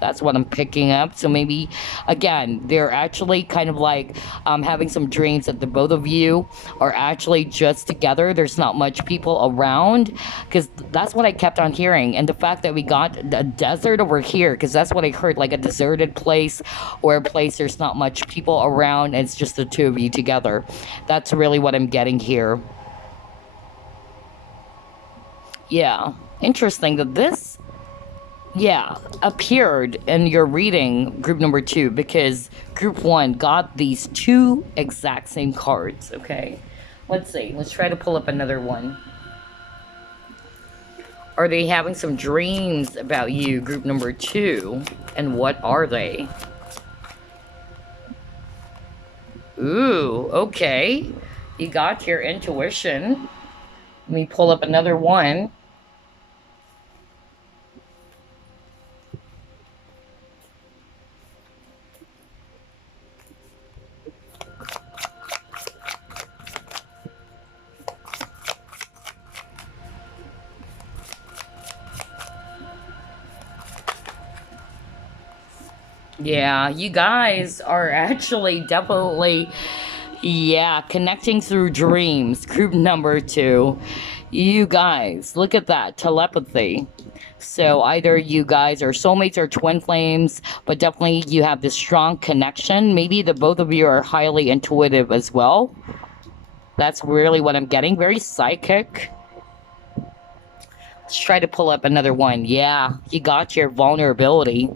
That's what I'm picking up. So maybe, again, they're actually kind of like having some dreams that the both of you are actually just together. There's not much people around, because that's what I kept on hearing. And the fact that we got a desert over here, because that's what I heard, like a deserted place or a place there's not much people around. And it's just the two of you together. That's really what I'm getting here. Interesting that this appeared in your reading, group number 2, because group 1 got these 2 exact same cards. Okay, let's see. Let's try to pull up another one. Are they having some dreams about you, group number 2? And what are they? Ooh, okay. You got your intuition. Let me pull up another one. Yeah, you guys are actually definitely, Yeah, connecting through dreams. Group number 2. You guys, look at that telepathy. So either you guys are soulmates or twin flames, but definitely you have this strong connection. Maybe the both of you are highly intuitive as well. That's really what I'm getting. Very psychic. Let's try to pull up another one. Yeah, you got your vulnerability.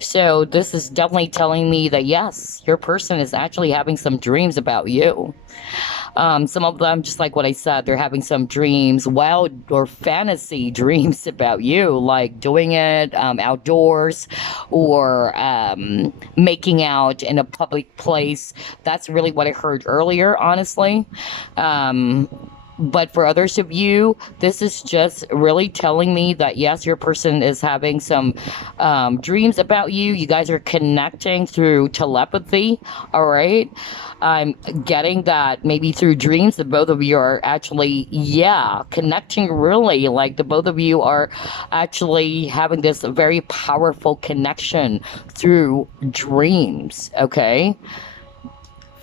So this is definitely telling me that yes, your person is actually having some dreams about you. Some of them, just like what I said, they're having some dreams, wild or fantasy dreams about you, like doing it outdoors or making out in a public place. That's really what I heard earlier, honestly. But for others of you, this is just really telling me that yes, your person is having some dreams about you. You guys are connecting through telepathy. All right. I'm getting that maybe through dreams, the both of you are actually, yeah, connecting really. Like the both of you are actually having this very powerful connection through dreams. Okay.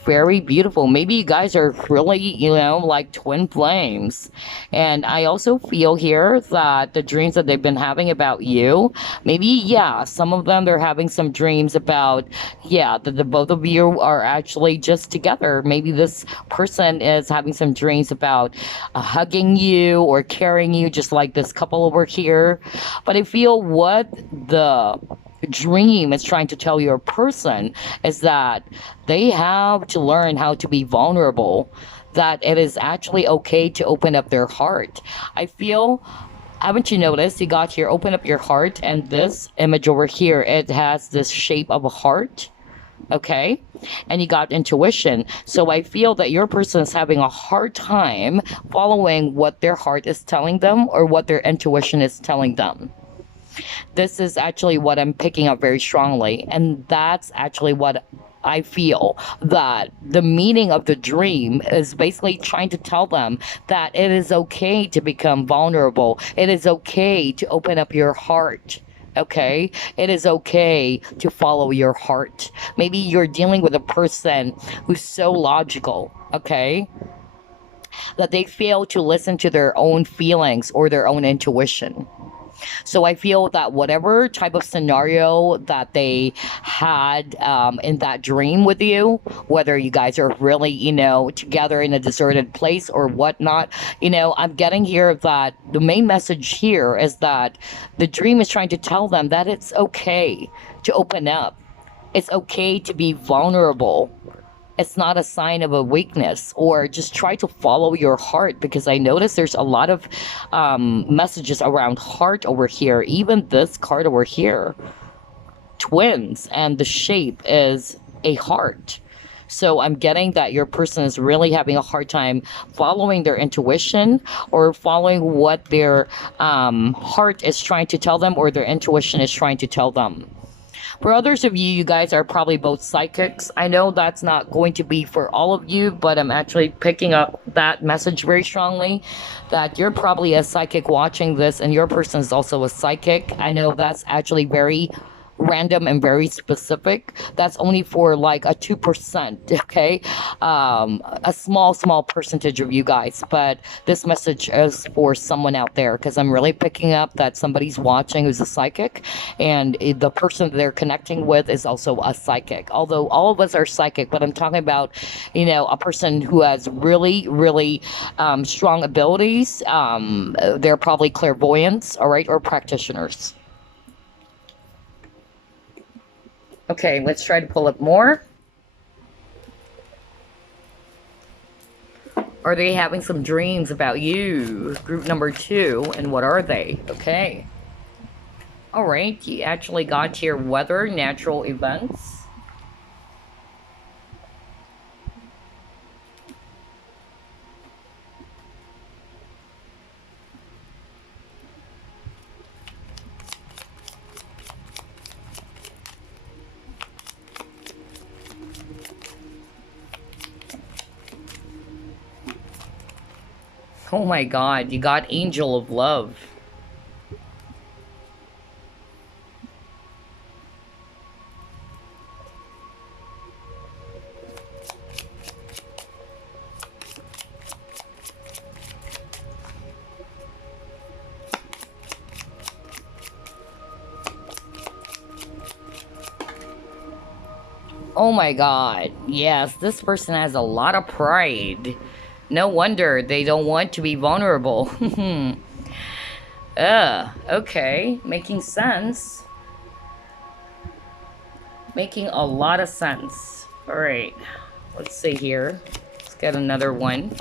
Very beautiful. Maybe you guys are really, like twin flames. And I also feel here that the dreams that they've been having about you, maybe, yeah, some of them they're having some dreams about, yeah, that the both of you are actually just together. Maybe this person is having some dreams about hugging you or carrying you, just like this couple over here. But I feel what the dream is trying to tell your person is that they have to learn how to be vulnerable, that it is actually okay to open up their heart. I feel, haven't you noticed, you got here, open up your heart, and this image over here, it has this shape of a heart. Okay, and you got intuition. So I feel that your person is having a hard time following what their heart is telling them or what their intuition is telling them. This is actually what I'm picking up very strongly, and that's actually what I feel, that the meaning of the dream is basically trying to tell them that it is okay to become vulnerable. It is okay to open up your heart. Okay, it is okay to follow your heart. Maybe you're dealing with a person who's so logical, okay, that they fail to listen to their own feelings or their own intuition. So I feel that whatever type of scenario that they had in that dream with you, whether you guys are really, together in a deserted place or whatnot, I'm getting here that the main message here is that the dream is trying to tell them that it's okay to open up. It's okay to be vulnerable. It's not a sign of a weakness, or just try to follow your heart, because I notice there's a lot of messages around heart over here, even this card over here, twins, and the shape is a heart. So I'm getting that your person is really having a hard time following their intuition or following what their heart is trying to tell them or their intuition is trying to tell them. For others of you, you guys are probably both psychics. I know that's not going to be for all of you, but I'm actually picking up that message very strongly, that you're probably a psychic watching this and your person is also a psychic. I know that's actually very random and very specific. That's only for like a 2%, okay? A small percentage of you guys, but this message is for someone out there, because I'm really picking up that somebody's watching who's a psychic, and the person they're connecting with is also a psychic. Although all of us are psychic, but I'm talking about, a person who has really strong abilities. They're probably clairvoyants, all right, or practitioners. Okay, let's try to pull up more. Are they having some dreams about you? Group number 2, and what are they? Okay. All right, you actually got here weather, natural events. Oh my god, you got Angel of Love. Oh my god. Yes, this person has a lot of pride. No wonder they don't want to be vulnerable. Okay. Making sense. Making a lot of sense. Alright. Let's see here. Let's get another one.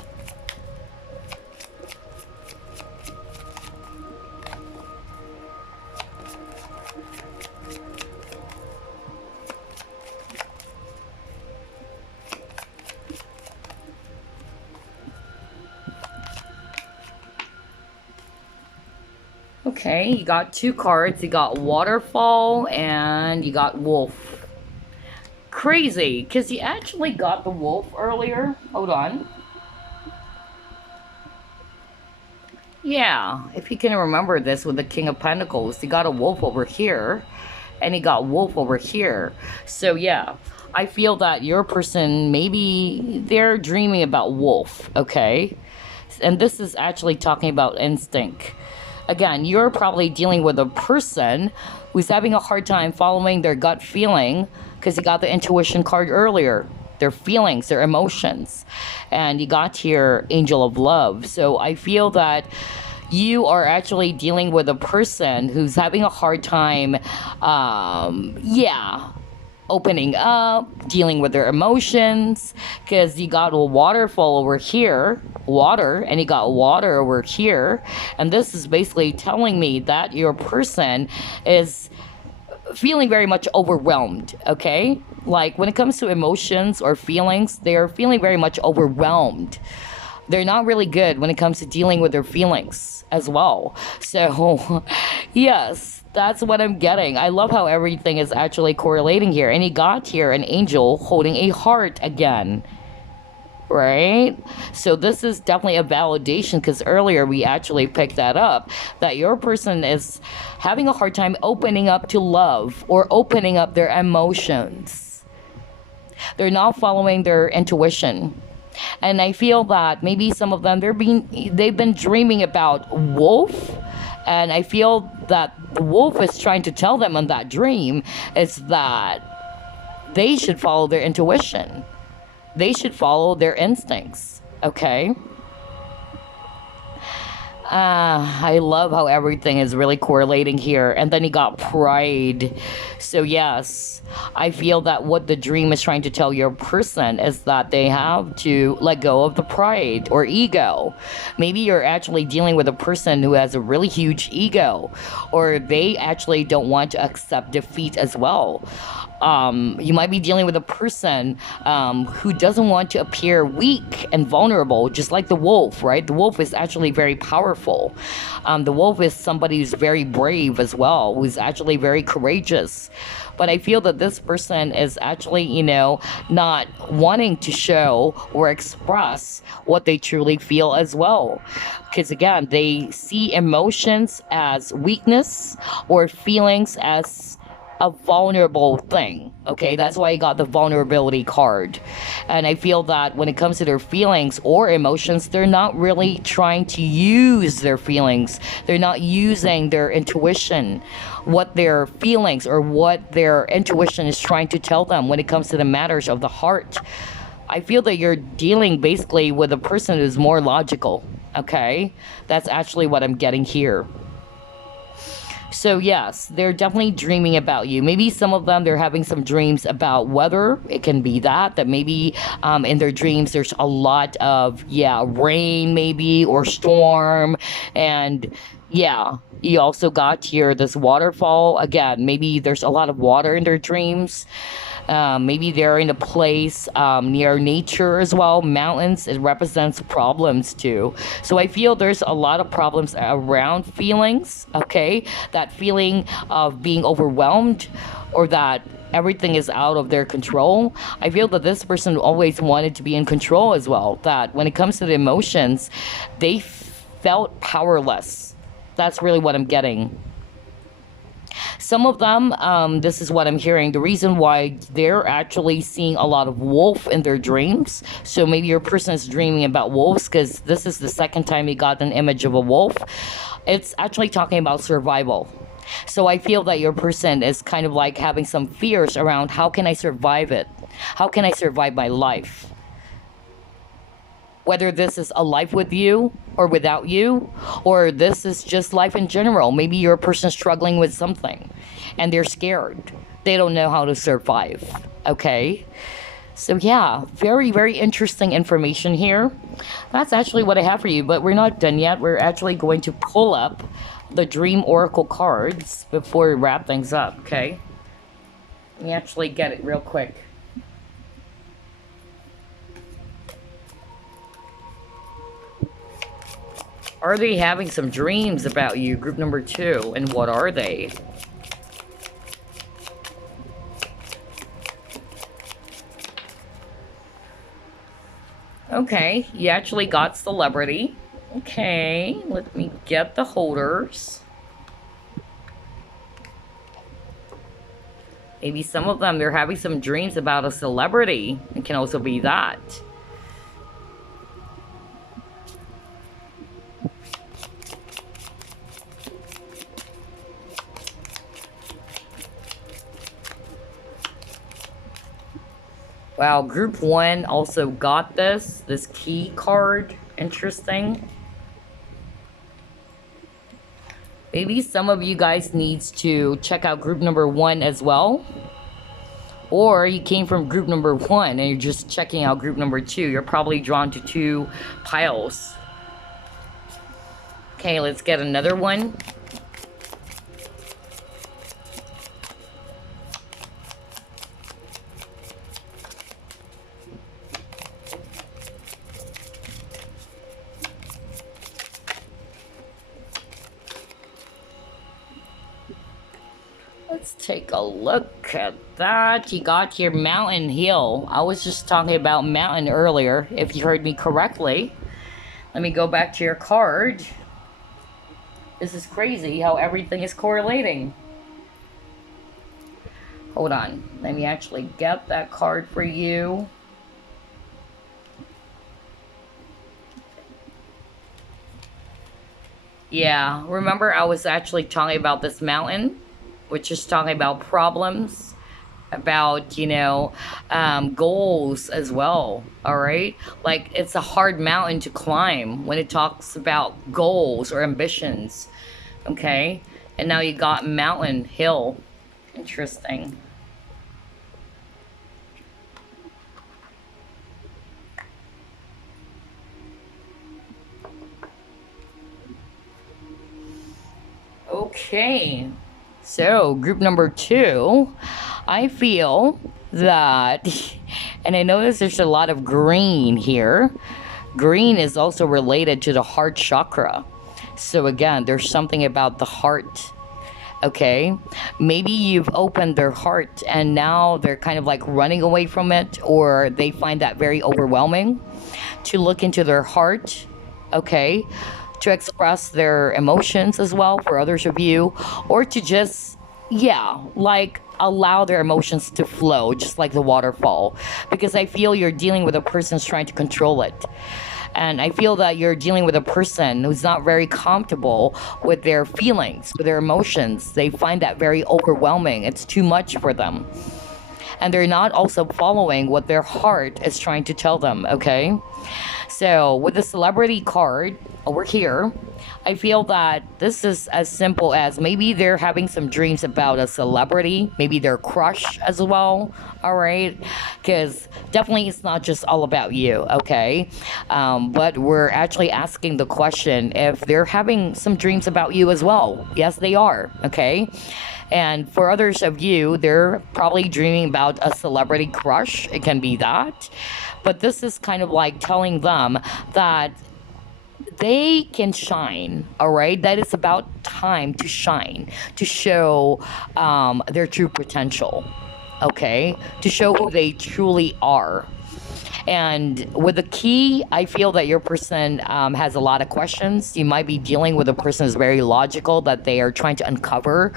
Okay, you got two cards. You got Waterfall and you got Wolf. Crazy, because you actually got the Wolf earlier. Hold on. Yeah, if you can remember this with the King of Pentacles, you got a Wolf over here and you got Wolf over here. So yeah, I feel that your person, maybe they're dreaming about Wolf, okay? And this is actually talking about instinct. Again, you're probably dealing with a person who's having a hard time following their gut feeling because you got the intuition card earlier. Their feelings, their emotions. And you got here Angel of Love. So I feel that you are actually dealing with a person who's having a hard time, opening up, dealing with their emotions, because you got a waterfall over here, water, and you got water over here, and this is basically telling me that your person is feeling very much overwhelmed, okay? Like when it comes to emotions or feelings, they're feeling very much overwhelmed. They're not really good when it comes to dealing with their feelings as well. So, yes, that's what I'm getting. I love how everything is actually correlating here. And he got here an angel holding a heart again. Right? So this is definitely a validation because earlier we actually picked that up. That your person is having a hard time opening up to love or opening up their emotions. They're not following their intuition. And I feel that maybe some of them they've been dreaming about wolf, and I feel that the wolf is trying to tell them in that dream is that they should follow their intuition. They should follow their instincts, okay? I love how everything is really correlating here. And then he got pride. So yes, I feel that what the dream is trying to tell your person is that they have to let go of the pride or ego. Maybe you're actually dealing with a person who has a really huge ego, or they actually don't want to accept defeat as well. You might be dealing with a person who doesn't want to appear weak and vulnerable, just like the wolf, right? The wolf is actually very powerful. The wolf is somebody who's very brave as well, who's actually very courageous. But I feel that this person is actually, not wanting to show or express what they truly feel as well. Because again, they see emotions as weakness or feelings as a vulnerable thing. Okay, that's why I got the vulnerability card. And I feel that when it comes to their feelings or emotions, they're not really trying to use their feelings. They're not using their intuition, what their feelings or what their intuition is trying to tell them when it comes to the matters of the heart. I feel that you're dealing basically with a person who's more logical. Okay, that's actually what I'm getting here. So yes, they're definitely dreaming about you. Maybe some of them, they're having some dreams about weather. It can be that maybe in their dreams there's a lot of, rain maybe, or storm. And yeah, you also got here this waterfall. Again, maybe there's a lot of water in their dreams. Maybe they're in a place near nature as well. Mountains, it represents problems too. So I feel there's a lot of problems around feelings, okay? That feeling of being overwhelmed or that everything is out of their control. I feel that this person always wanted to be in control as well. That when it comes to the emotions, they felt powerless. That's really what I'm getting. Some of them, this is what I'm hearing, the reason why they're actually seeing a lot of wolf in their dreams. So maybe your person is dreaming about wolves because this is the second time you got an image of a wolf. It's actually talking about survival. So I feel that your person is kind of like having some fears around how can I survive it? How can I survive my life? Whether this is a life with you or without you, or this is just life in general. Maybe you're a person struggling with something and they're scared. They don't know how to survive. Okay? So, yeah, very, very interesting information here. That's actually what I have for you, but we're not done yet. We're actually going to pull up the Dream Oracle cards before we wrap things up, okay? Let me actually get it real quick. Are they having some dreams about you, group number 2? And what are they? Okay, you actually got celebrity. Okay, let me get the holders. Maybe some of them, they're having some dreams about a celebrity. It can also be that. Wow, group 1 also got this key card. Interesting. Maybe some of you guys needs to check out group number 1 as well. Or you came from group number 1 and you're just checking out group number 2. You're probably drawn to 2 piles. Okay, let's get another one. Let's take a look at that. You got your Mountain Hill. I was just talking about mountain earlier, if you heard me correctly. Let me go back to your card. This is crazy how everything is correlating. Hold on. Let me actually get that card for you. Yeah, remember I was actually talking about this mountain, which is talking about problems, about, you know, goals as well, all right? Like, it's a hard mountain to climb when it talks about goals or ambitions, okay? And now you got Mountain Hill. Interesting. Okay. So, group number 2, I feel that, and I notice there's a lot of green here. Green is also related to the heart chakra. So again, there's something about the heart. Okay, maybe you've opened their heart and now they're kind of like running away from it, or they find that very overwhelming to look into their heart. Okay, to express their emotions as well for others of you, or to just, yeah, like allow their emotions to flow just like the waterfall, because I feel you're dealing with a person who's trying to control it. And I feel that you're dealing with a person who's not very comfortable with their feelings, with their emotions. They find that very overwhelming. It's too much for them. And they're not also following what their heart is trying to tell them, okay? So with the celebrity card over here, I feel that this is as simple as maybe they're having some dreams about a celebrity, maybe their crush as well, all right? Because definitely it's not just all about you, okay? But we're actually asking the question if they're having some dreams about you as well. Yes, they are, okay? And for others of you, they're probably dreaming about a celebrity crush. It can be that. But this is kind of like telling them that they can shine, all right? That it's about time to shine, to show their true potential, okay? To show who they truly are. And with the key, I feel that your person has a lot of questions. You might be dealing with a person who's very logical, that they are trying to uncover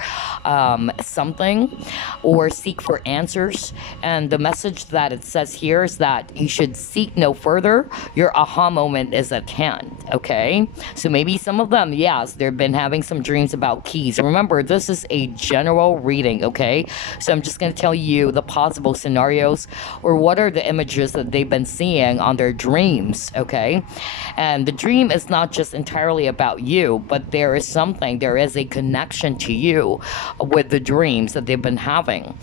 something or seek for answers. And the message that it says here is that you should seek no further. Your aha moment is at hand. Okay, so maybe some of them, yes, they've been having some dreams about keys. Remember, this is a general reading. Okay, so I'm just going to tell you the possible scenarios, or what are the images that they've been seeing on their dreams. Okay, and the dream is not just entirely about you, but there is a connection to you with the dreams that they've been having.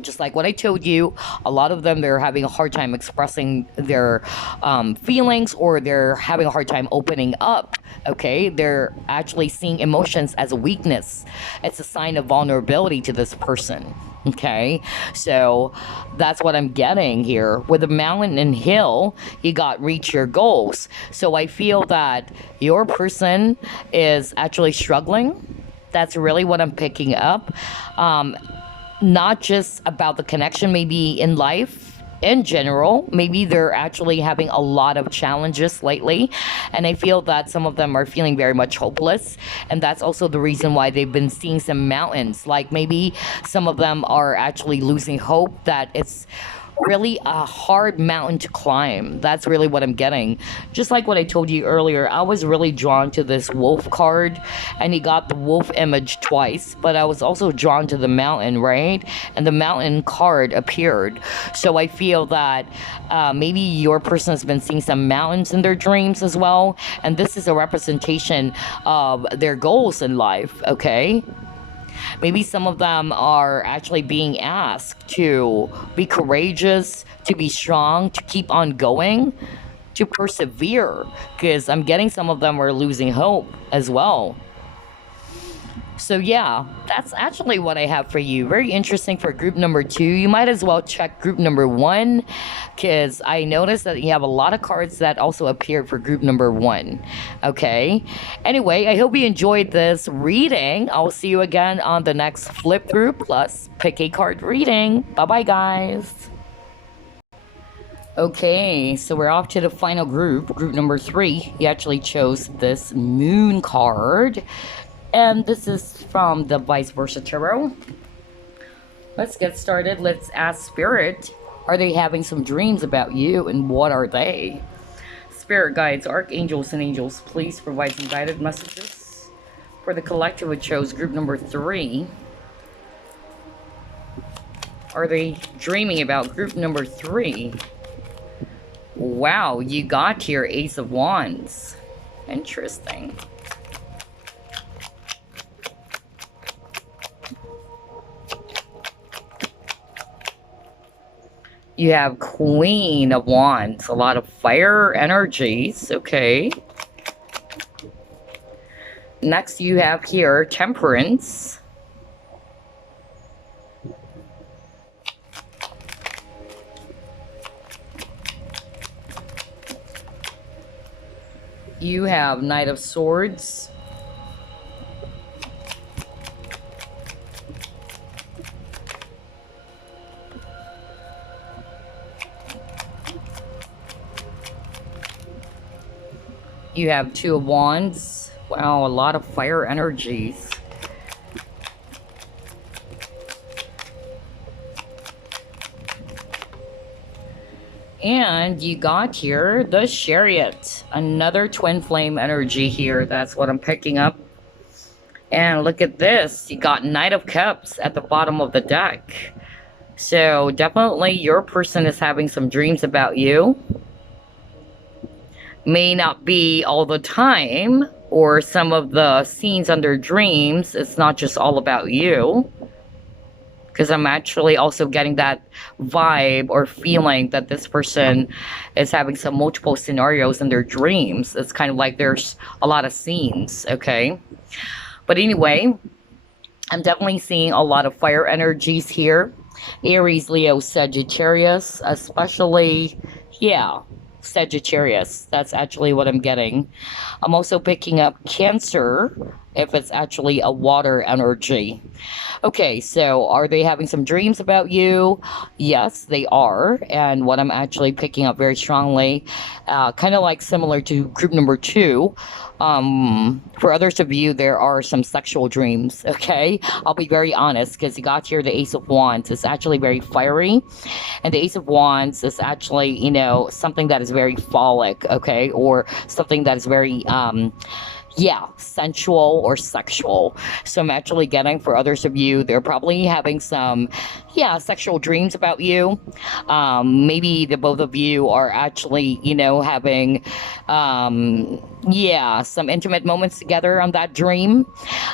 Just like what I told you, a lot of them, they're having a hard time expressing their feelings, or they're having a hard time opening up. Okay, they're actually seeing emotions as a weakness. It's a sign of vulnerability to this person. Okay, so that's what I'm getting here. With the mountain and hill, you got reach your goals. So I feel that your person is actually struggling. That's really what I'm picking up. Not just about the connection, maybe in life in general. Maybe they're actually having a lot of challenges lately, and I feel that some of them are feeling very much hopeless, and that's also the reason why they've been seeing some mountains. Like maybe some of them are actually losing hope, that it's really a hard mountain to climb. That's really what I'm getting. Just like what I told you earlier, I was really drawn to this wolf card, and he got the wolf image twice, but I was also drawn to the mountain, right? And the mountain card appeared. So I feel that maybe your person has been seeing some mountains in their dreams as well, and this is a representation of their goals in life. Okay, maybe some of them are actually being asked to be courageous, to be strong, to keep on going, to persevere, because I'm getting some of them are losing hope as well. So yeah, that's actually what I have for you. Very interesting for group number 2. You might as well check group number 1, because I noticed that you have a lot of cards that also appeared for group number 1. Okay. Anyway, I hope you enjoyed this reading. I'll see you again on the next flip through plus pick a card reading. Bye bye, guys. Okay, so we're off to the final group, group number 3. You actually chose this moon card, and this is from the vice versa tarot. Let's get started. Let's ask Spirit, are they having some dreams about you, and what are they? Spirit guides, archangels, and angels, please provide some guided messages for the collective who chose group number 3. Are they dreaming about group number 3? Wow, you got here Ace of Wands. Interesting. You have Queen of Wands, a lot of fire energies. Okay. Next you have here Temperance. You have Knight of Swords. You have Two of Wands. Wow, a lot of fire energies. And you got here the Chariot. Another twin flame energy here. That's what I'm picking up. And look at this. You got Knight of Cups at the bottom of the deck. So definitely your person is having some dreams about you. May not be all the time, or some of the scenes under dreams, it's not just all about you. Because I'm actually also getting that vibe or feeling that this person is having some multiple scenarios in their dreams. It's kind of like there's a lot of scenes, okay? But anyway, I'm definitely seeing a lot of fire energies here. Aries, Leo, Sagittarius, especially, yeah, Sagittarius. That's actually what I'm getting. I'm also picking up Cancer, if it's actually a water energy. Okay, so are they having some dreams about you? Yes, they are. And what I'm actually picking up very strongly, kind of like similar to group number two, for others of you, there are some sexual dreams. Okay, I'll be very honest because you got here the Ace of Wands. It's actually very fiery, and the Ace of Wands is actually, something that is very phallic, okay, or something that is very yeah, sensual or sexual. So I'm actually getting, for others of you, they're probably having some, yeah, sexual dreams about you. Maybe the both of you are actually, having, yeah, some intimate moments together on that dream.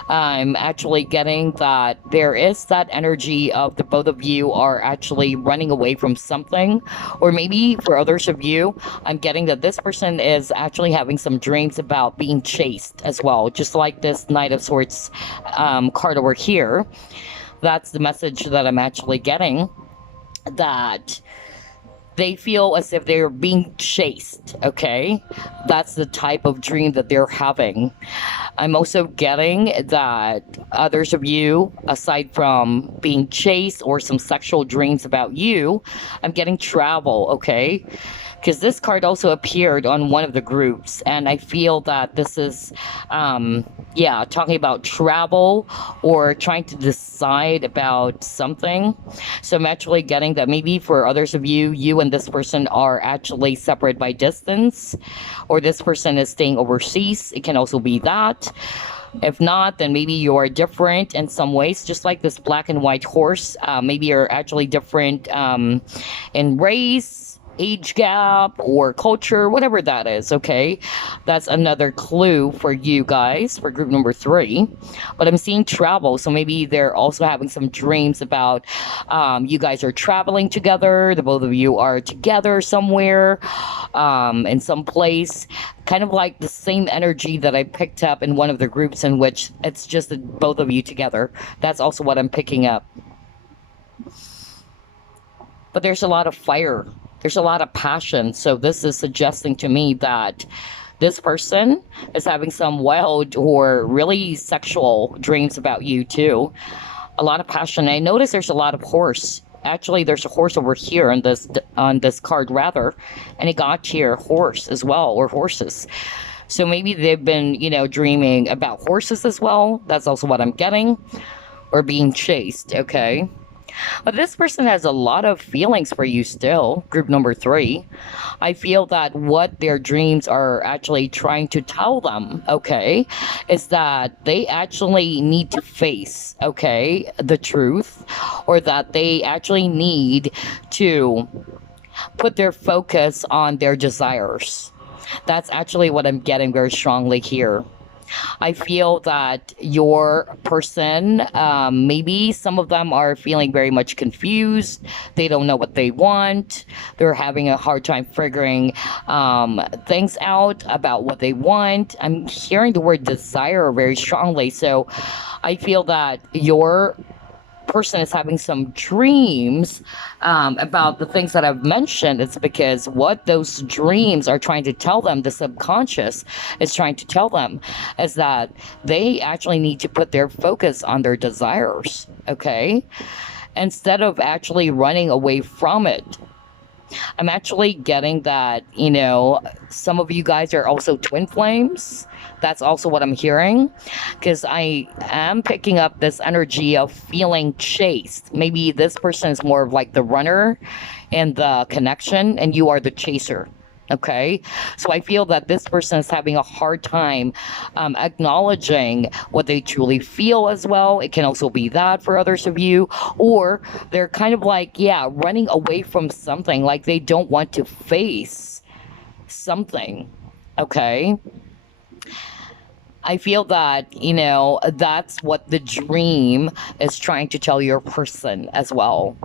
I'm actually getting that there is that energy of the both of you are actually running away from something. Or maybe for others of you, I'm getting that this person is actually having some dreams about being chased as well, just like this Knight of Swords card over here. That's the message that I'm actually getting, that they feel as if they're being chased, okay? That's the type of dream that they're having. I'm also getting that others of you, aside from being chased or some sexual dreams about you, I'm getting travel, okay? Because this card also appeared on one of the groups, and I feel that this is, yeah, talking about travel or trying to decide about something. So I'm actually getting that maybe for others of you, you and this person are actually separate by distance, or this person is staying overseas. It can also be that. If not, then maybe you're different in some ways, just like this black and white horse. Maybe you're actually different in race, age gap, or culture, whatever that is, okay? That's another clue for you guys for group number three. But I'm seeing travel, so maybe they're also having some dreams about you guys are traveling together, the both of you are together somewhere, in some place, kind of like the same energy that I picked up in one of the groups in which it's just the both of you together. That's also what I'm picking up. But there's a lot of fire. There's a lot of passion. So this is suggesting to me that this person is having some wild or really sexual dreams about you too. A lot of passion. I notice there's a lot of horse. Actually, there's a horse over here on this card rather, and it got here horse as well, or horses. So maybe they've been, dreaming about horses as well. That's also what I'm getting, or being chased. Okay. But this person has a lot of feelings for you still, group number three. I feel that what their dreams are actually trying to tell them, okay, is that they actually need to face, okay, the truth, or that they actually need to put their focus on their desires. That's actually what I'm getting very strongly here. I feel that your person, maybe some of them are feeling very much confused. They don't know what they want. They're having a hard time figuring things out about what they want. I'm hearing the word desire very strongly. So I feel that your person is having some dreams about the things that I've mentioned. It's because what those dreams are trying to tell them, the subconscious is trying to tell them, is that they actually need to put their focus on their desires, okay? Instead of actually running away from it. I'm actually getting that, some of you guys are also twin flames. That's also what I'm hearing, because I am picking up this energy of feeling chased. Maybe this person is more of like the runner and the connection, and you are the chaser. Okay, so I feel that this person is having a hard time acknowledging what they truly feel as well. It can also be that for others of you, or they're kind of like, yeah, running away from something, like they don't want to face something. Okay. I feel that, that's what the dream is trying to tell your person as well.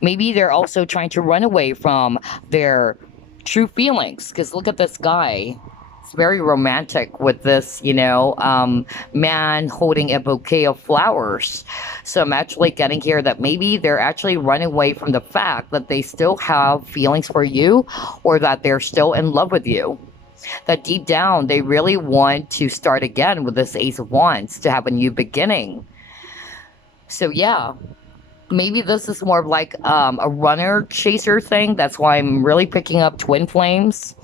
Maybe they're also trying to run away from their true feelings, because look at this guy. It's very romantic with this, man holding a bouquet of flowers. So I'm actually getting here that maybe they're actually running away from the fact that they still have feelings for you, or that they're still in love with you. That deep down, they really want to start again with this Ace of Wands to have a new beginning. So, yeah, maybe this is more of like a runner chaser thing. That's why I'm really picking up twin flames,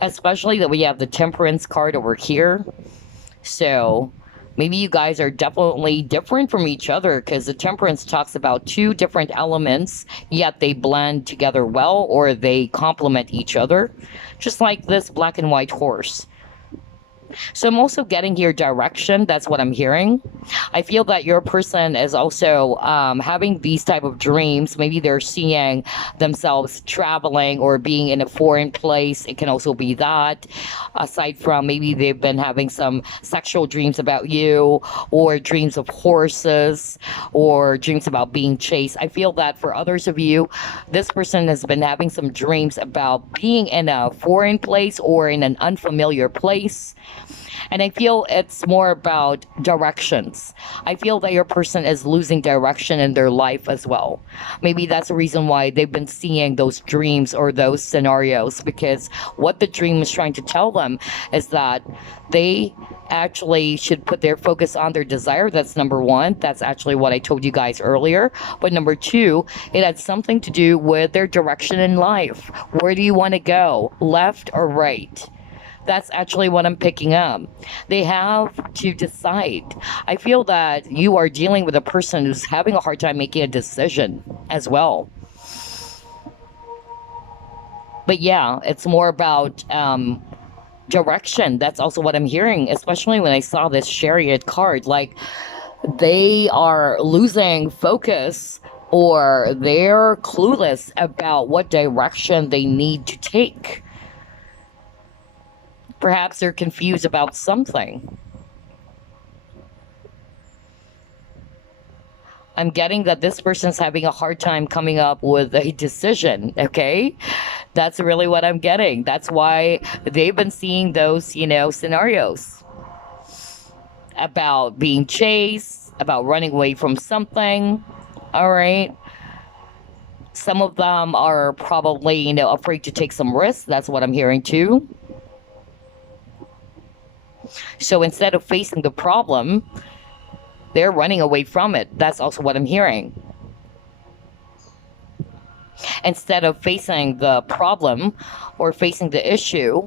especially that we have the Temperance card over here. So maybe you guys are definitely different from each other because the Temperance talks about two different elements, yet they blend together well or they complement each other, just like this black and white horse. So I'm also getting here direction. That's what I'm hearing. I feel that your person is also having these type of dreams. Maybe they're seeing themselves traveling or being in a foreign place. It can also be that. Aside from maybe they've been having some sexual dreams about you, or dreams of horses, or dreams about being chased. I feel that for others of you, this person has been having some dreams about being in a foreign place or in an unfamiliar place. And I feel it's more about directions. I feel that your person is losing direction in their life as well. Maybe that's the reason why they've been seeing those dreams or those scenarios, because what the dream is trying to tell them is that they actually should put their focus on their desire. That's number one. That's actually what I told you guys earlier. But number two, it had something to do with their direction in life. Where do you want to go? Left or right? That's actually what I'm picking up. They have to decide. I feel that you are dealing with a person who's having a hard time making a decision as well. But yeah, it's more about direction. That's also what I'm hearing, especially when I saw this Chariot card. Like, they are losing focus or they're clueless about what direction they need to take. Perhaps they're confused about something. I'm getting that this person's having a hard time coming up with a decision, okay? That's really what I'm getting. That's why they've been seeing those, scenarios about being chased, about running away from something, all right? Some of them are probably, afraid to take some risks. That's what I'm hearing too. So instead of facing the problem, they're running away from it. That's also what I'm hearing. Instead of facing the problem or facing the issue,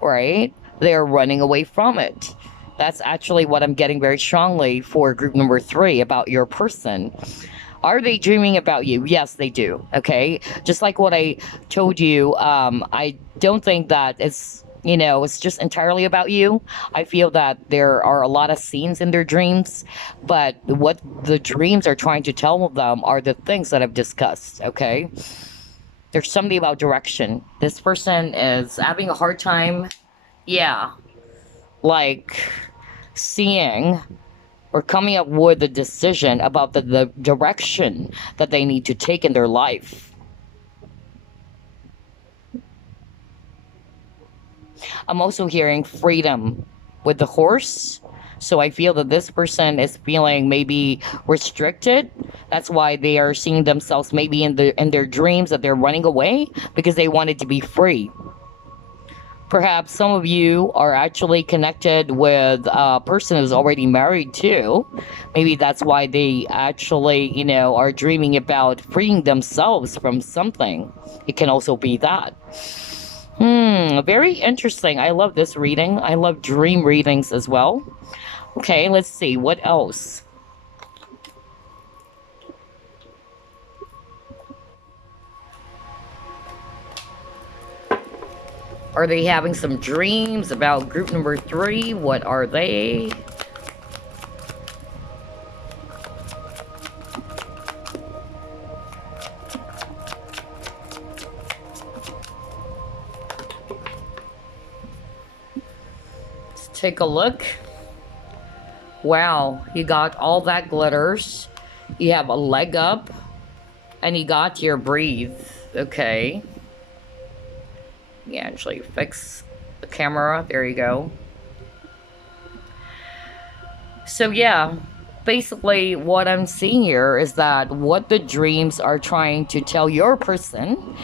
right, they're running away from it. That's actually what I'm getting very strongly for group number 3 about your person. Are they dreaming about you? Yes, they do. Okay. Just like what I told you, I don't think that it's just entirely about you. I feel that there are a lot of scenes in their dreams, but what the dreams are trying to tell them are the things that I've discussed, okay? There's something about direction. This person is having a hard time, like seeing or coming up with a decision about the direction that they need to take in their life. I'm also hearing freedom with the horse. So I feel that this person is feeling maybe restricted. That's why they are seeing themselves maybe in their dreams that they're running away because they wanted to be free. Perhaps some of you are actually connected with a person who's already married too. Maybe that's why they actually, are dreaming about freeing themselves from something. It can also be that. Very interesting. I love this reading. I love dream readings as well. Okay, let's see. What else? Are they having some dreams about group number 3? What are they? Take a look. Wow, you got all that glitters. You have a leg up. And you got your breathe. Okay. You actually fix the camera. There you go. So yeah, basically what I'm seeing here is that what the dreams are trying to tell your person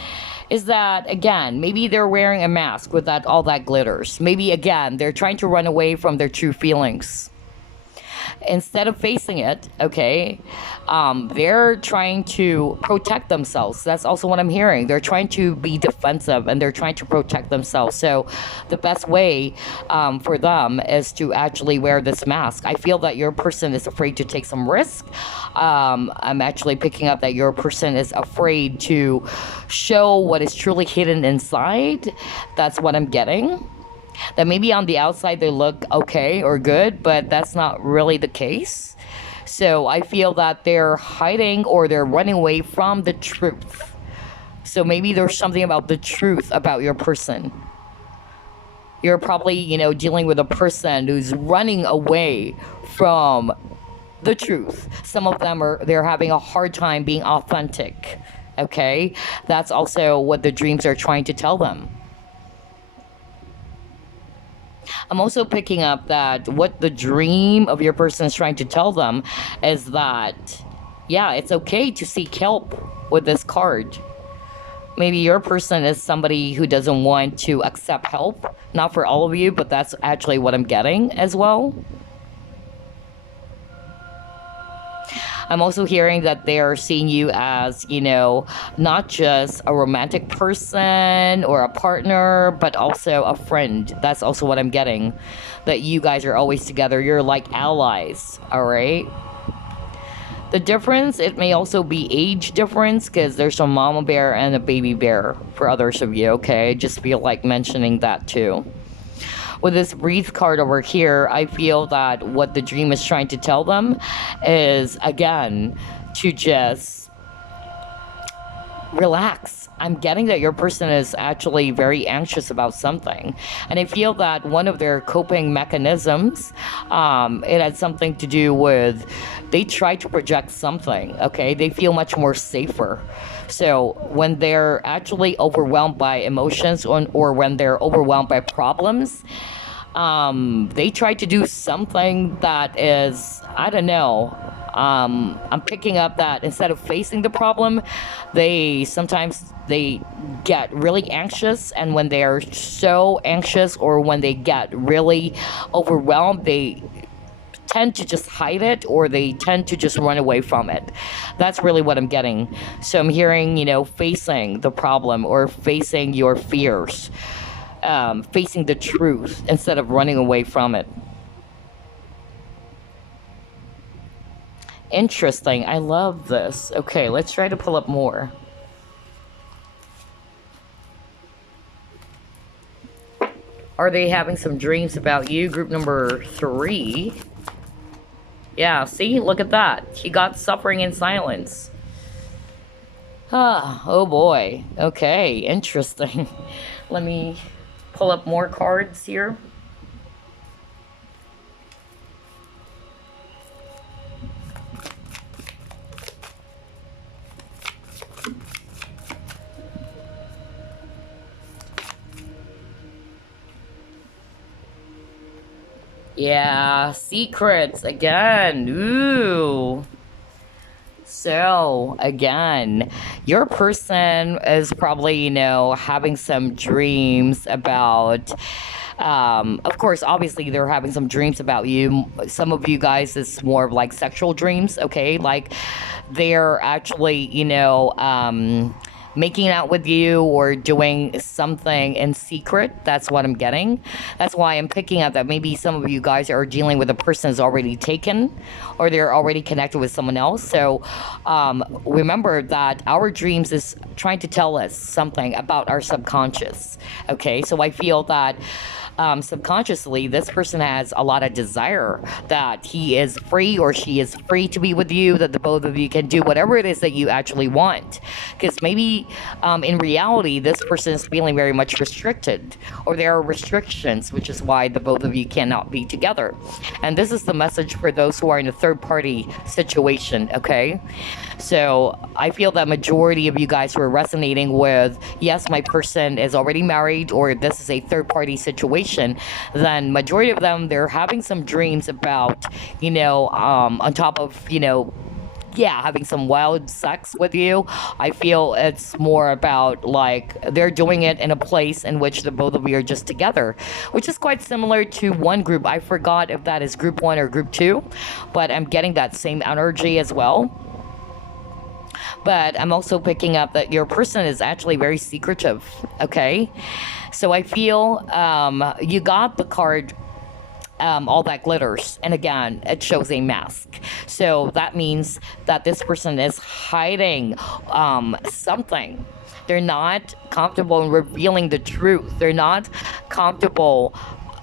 is that, again, maybe they're wearing a mask with that all that glitters. Maybe, again, they're trying to run away from their true feelings instead of facing it. Okay, they're trying to protect themselves. That's also what I'm hearing. They're trying to be defensive and they're trying to protect themselves. So the best way for them is to actually wear this mask. I feel that your person is afraid to take some risk. I'm actually picking up that your person is afraid to show what is truly hidden inside. That's what I'm getting. That maybe on the outside they look okay or good, but that's not really the case. So I feel that they're hiding or they're running away from the truth. So maybe there's something about the truth about your person. You're probably, dealing with a person who's running away from the truth. Some of them they're having a hard time being authentic. Okay? That's also what the dreams are trying to tell them. I'm also picking up that what the dream of your person is trying to tell them is that, yeah, it's okay to seek help with this card. Maybe your person is somebody who doesn't want to accept help. Not for all of you, but that's actually what I'm getting as well. I'm also hearing that they are seeing you as, not just a romantic person or a partner, but also a friend. That's also what I'm getting. That you guys are always together. You're like allies, all right? The difference, it may also be age difference because there's a mama bear and a baby bear for others of you, okay? Just feel like mentioning that too. With this wreath card over here, I feel that what the dream is trying to tell them is, again, to just relax. I'm getting that your person is actually very anxious about something. And I feel that one of their coping mechanisms, it had something to do with, they try to project something, okay? They feel much more safer. So when they're actually overwhelmed by emotions or when they're overwhelmed by problems, they try to do something that is, I don't know, I'm picking up that instead of facing the problem, they get really anxious, and when they are so anxious or when they get really overwhelmed, they tend to just hide it or they tend to just run away from it. That's really what I'm getting. So I'm hearing, facing the problem or facing your fears, facing the truth instead of running away from it. Interesting. I love this. Okay, let's try to pull up more. Are they having some dreams about you? Group number 3. Yeah, see? Look at that. He got suffering in silence. Oh boy. Okay, interesting. Let me pull up more cards here. Yeah, secrets again. Ooh. So, again, your person is probably, having some dreams about, of course, obviously, they're having some dreams about you. Some of you guys, it's more of like sexual dreams, okay? Like, they're actually, making out with you or doing something in secret. That's what I'm getting. That's why I'm picking up that maybe some of you guys are dealing with a person who's already taken or they're already connected with someone else. So remember that our dreams is trying to tell us something about our subconscious. Okay, so I feel that subconsciously this person has a lot of desire that he is free or she is free to be with you, that the both of you can do whatever it is that you actually want, because maybe in reality this person is feeling very much restricted or there are restrictions, which is why the both of you cannot be together. And this is the message for those who are in a third party situation. Okay, so I feel that majority of you guys who are resonating with, yes, my person is already married or this is a third party situation, then majority of them, they're having some dreams about, on top of, yeah, having some wild sex with you. I feel it's more about like they're doing it in a place in which the both of you are just together, which is quite similar to one group. I forgot if that is group one or group two, but I'm getting that same energy as well. But I'm also picking up that your person is actually very secretive. Okay, so I feel you got the card, all that glitters, and again it shows a mask, so that means that this person is hiding something. They're not comfortable in revealing the truth. They're not comfortable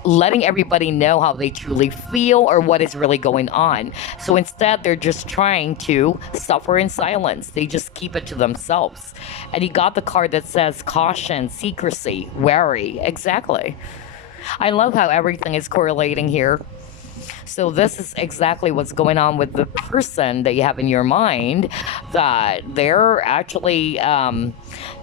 letting everybody know how they truly feel or what is really going on. So instead, they're just trying to suffer in silence. They just keep it to themselves. And you got the card that says caution, secrecy, wary. Exactly. I love how everything is correlating here. So this is exactly what's going on with the person that you have in your mind, that they're actually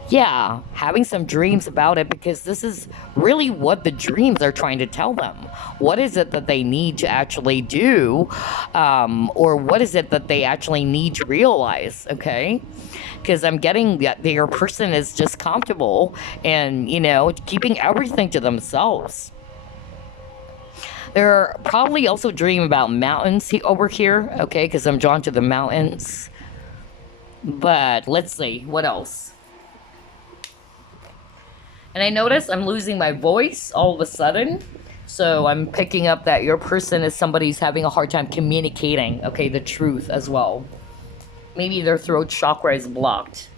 yeah, having some dreams about it, because this is really what the dreams are trying to tell them. What is it that they need to actually do, or what is it that they actually need to realize? Okay, because I'm getting that your person is just comfortable and, you know, keeping everything to themselves. They're probably also dream about mountains over here, okay, because I'm drawn to the mountains. But let's see, what else? And I notice I'm losing my voice all of a sudden. So I'm picking up that your person is somebody who's having a hard time communicating, okay, the truth as well. Maybe their throat chakra is blocked.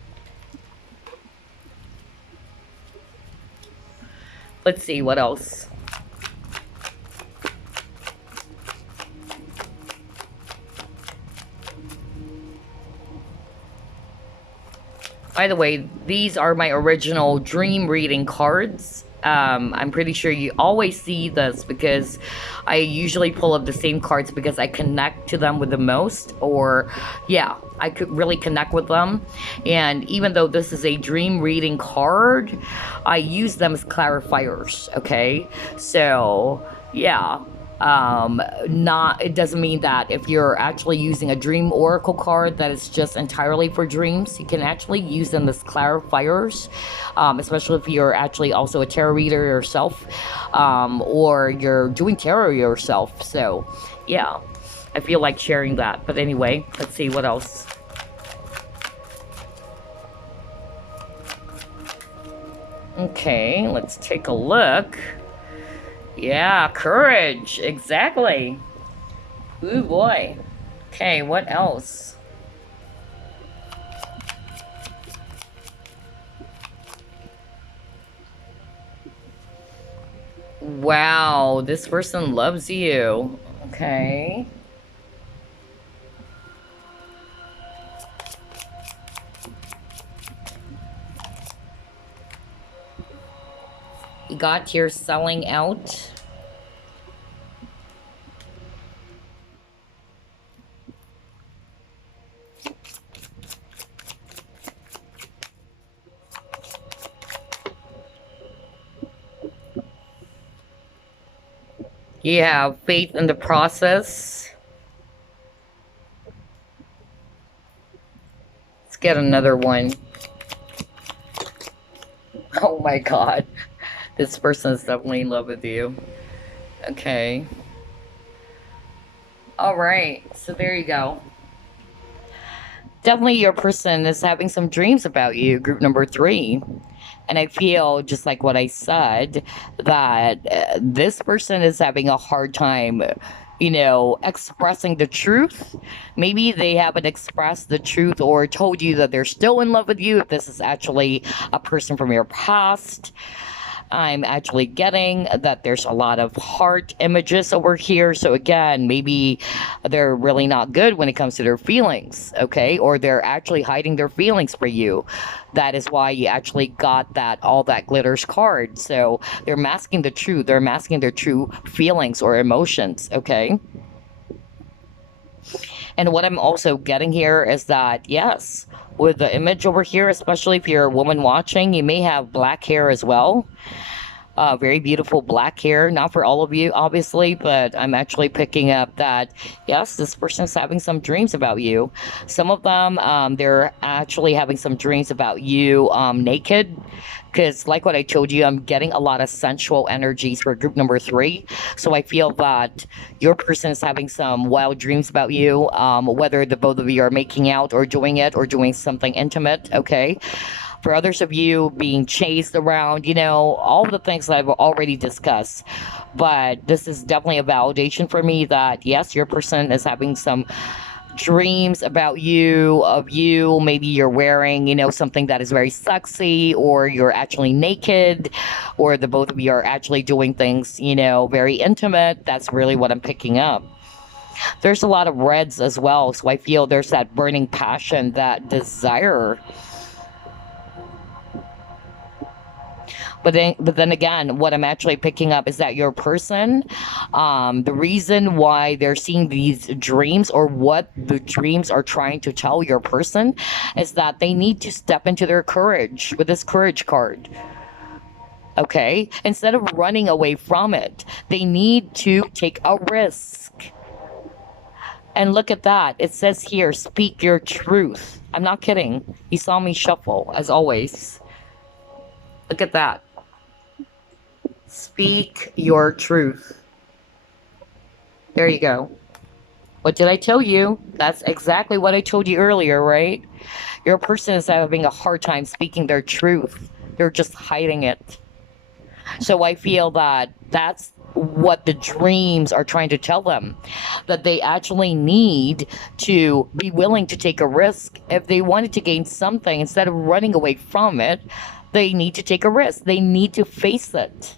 Let's see, what else? By the way, these are my original dream reading cards. I'm pretty sure you always see this because I usually pull up the same cards because I connect to them with the most, or yeah, I could really connect with them. And even though this is a dream reading card, I use them as clarifiers, okay? So, yeah. Not, it doesn't mean that if you're actually using a dream oracle card that is just entirely for dreams. You can actually use them as clarifiers, especially if you're actually also a tarot reader yourself, or you're doing tarot yourself. So yeah, I feel like sharing that. But anyway, let's see what else. Okay, let's take a look. Yeah, courage. Exactly. Ooh, boy. Okay, what else? Wow, this person loves you. Okay. You got here selling out. You have faith in the process. Let's get another one. Oh my god. This person is definitely in love with you. Okay. Alright, so there you go. Definitely your person is having some dreams about you, group number 3. And I feel, just like what I said, that this person is having a hard time, you know, expressing the truth. Maybe they haven't expressed the truth or told you that they're still in love with you, if this is actually a person from your past. I'm actually getting that there's a lot of heart images over here. So again, maybe they're really not good when it comes to their feelings, okay? Or they're actually hiding their feelings for you. That is why you actually got that all that glitters card. So they're masking the truth. They're masking their true feelings or emotions, okay? And what I'm also getting here is that, yes, with the image over here, especially if you're a woman watching, you may have black hair as well. very beautiful black hair. Not for all of you, obviously, but I'm actually picking up that, yes, this person's having some dreams about you. Some of them, they're actually having some dreams about you naked. Because, like what I told you, I'm getting a lot of sensual energies for group number 3. So I feel that your person is having some wild dreams about you, whether the both of you are making out or doing it or doing something intimate, okay? For others of you, being chased around, all the things that I've already discussed. But this is definitely a validation for me that, yes, your person is having some dreams about you, of you. Maybe you're wearing, something that is very sexy, or you're actually naked, or the both of you are actually doing things, very intimate. That's really what I'm picking up. There's a lot of reds as well, so I feel there's that burning passion, that desire. But then again, what I'm actually picking up is that your person, the reason why they're seeing these dreams, or what the dreams are trying to tell your person, is that they need to step into their courage with this courage card. Okay? Instead of running away from it, they need to take a risk. And look at that. It says here, speak your truth. I'm not kidding. You saw me shuffle, as always. Look at that. Speak your truth. There you go. What did I tell you? That's exactly what I told you earlier, right? Your person is having a hard time speaking their truth. They're just hiding it. So I feel that that's what the dreams are trying to tell them, that they actually need to be willing to take a risk. If they wanted to gain something, instead of running away from it, they need to take a risk. They need to face it.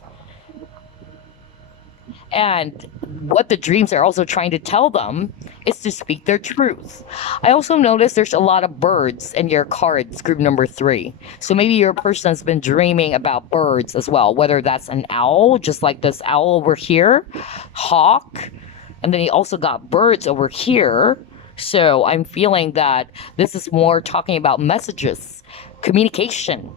And what the dreams are also trying to tell them is to speak their truth. I also noticed there's a lot of birds in your cards, group number 3. So maybe your person's been dreaming about birds as well, whether that's an owl, just like this owl over here, hawk, and then you also got birds over here. So I'm feeling that this is more talking about messages, communication.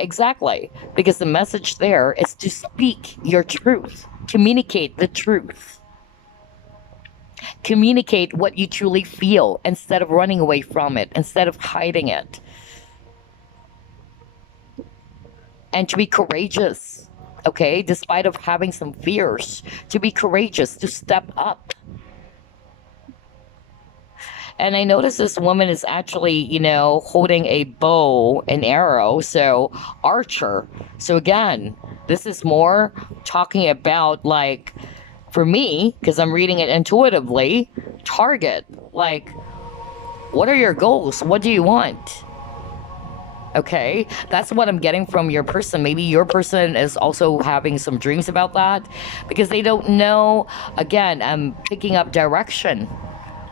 Exactly, because the message there is to speak your truth, communicate the truth, communicate what you truly feel instead of running away from it, instead of hiding it, and to be courageous, okay, despite of having some fears, to be courageous, to step up. And I noticed this woman is actually, holding a bow and arrow. So, archer. So, again, this is more talking about, like, for me, because I'm reading it intuitively, target. Like, what are your goals? What do you want? Okay, that's what I'm getting from your person. Maybe your person is also having some dreams about that because they don't know. Again, I'm picking up direction.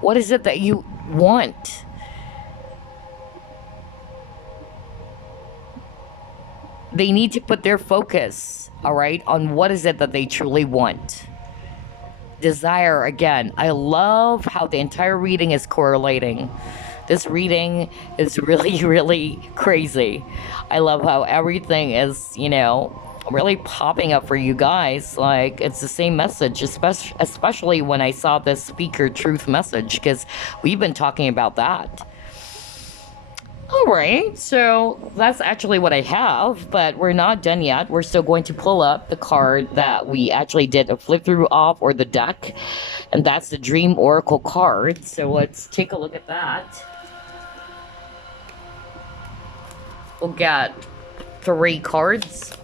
What is it that you want? They need to put their focus, all right, on what is it that they truly want. Desire, again. I love how the entire reading is correlating. This reading is really, really crazy. I love how everything is, really popping up for you guys. Like, it's the same message, especially when I saw this speaker truth message, because we've been talking about that. All right, so that's actually what I have, but we're not done yet. We're still going to pull up the card that we actually did a flip through of, or the deck, and that's the Dream Oracle card. So let's take a look at that. We'll get 3 cards.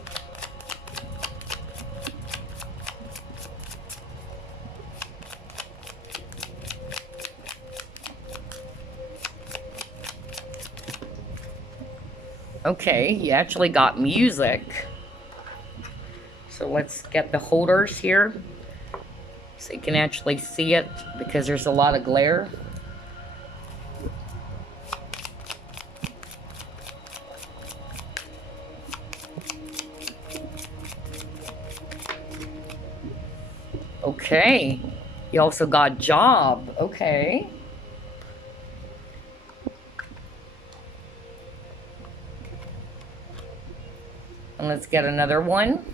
Okay, you actually got music. So let's get the holders here so you can actually see it because there's a lot of glare. Okay, you also got job. Okay. And let's get another one.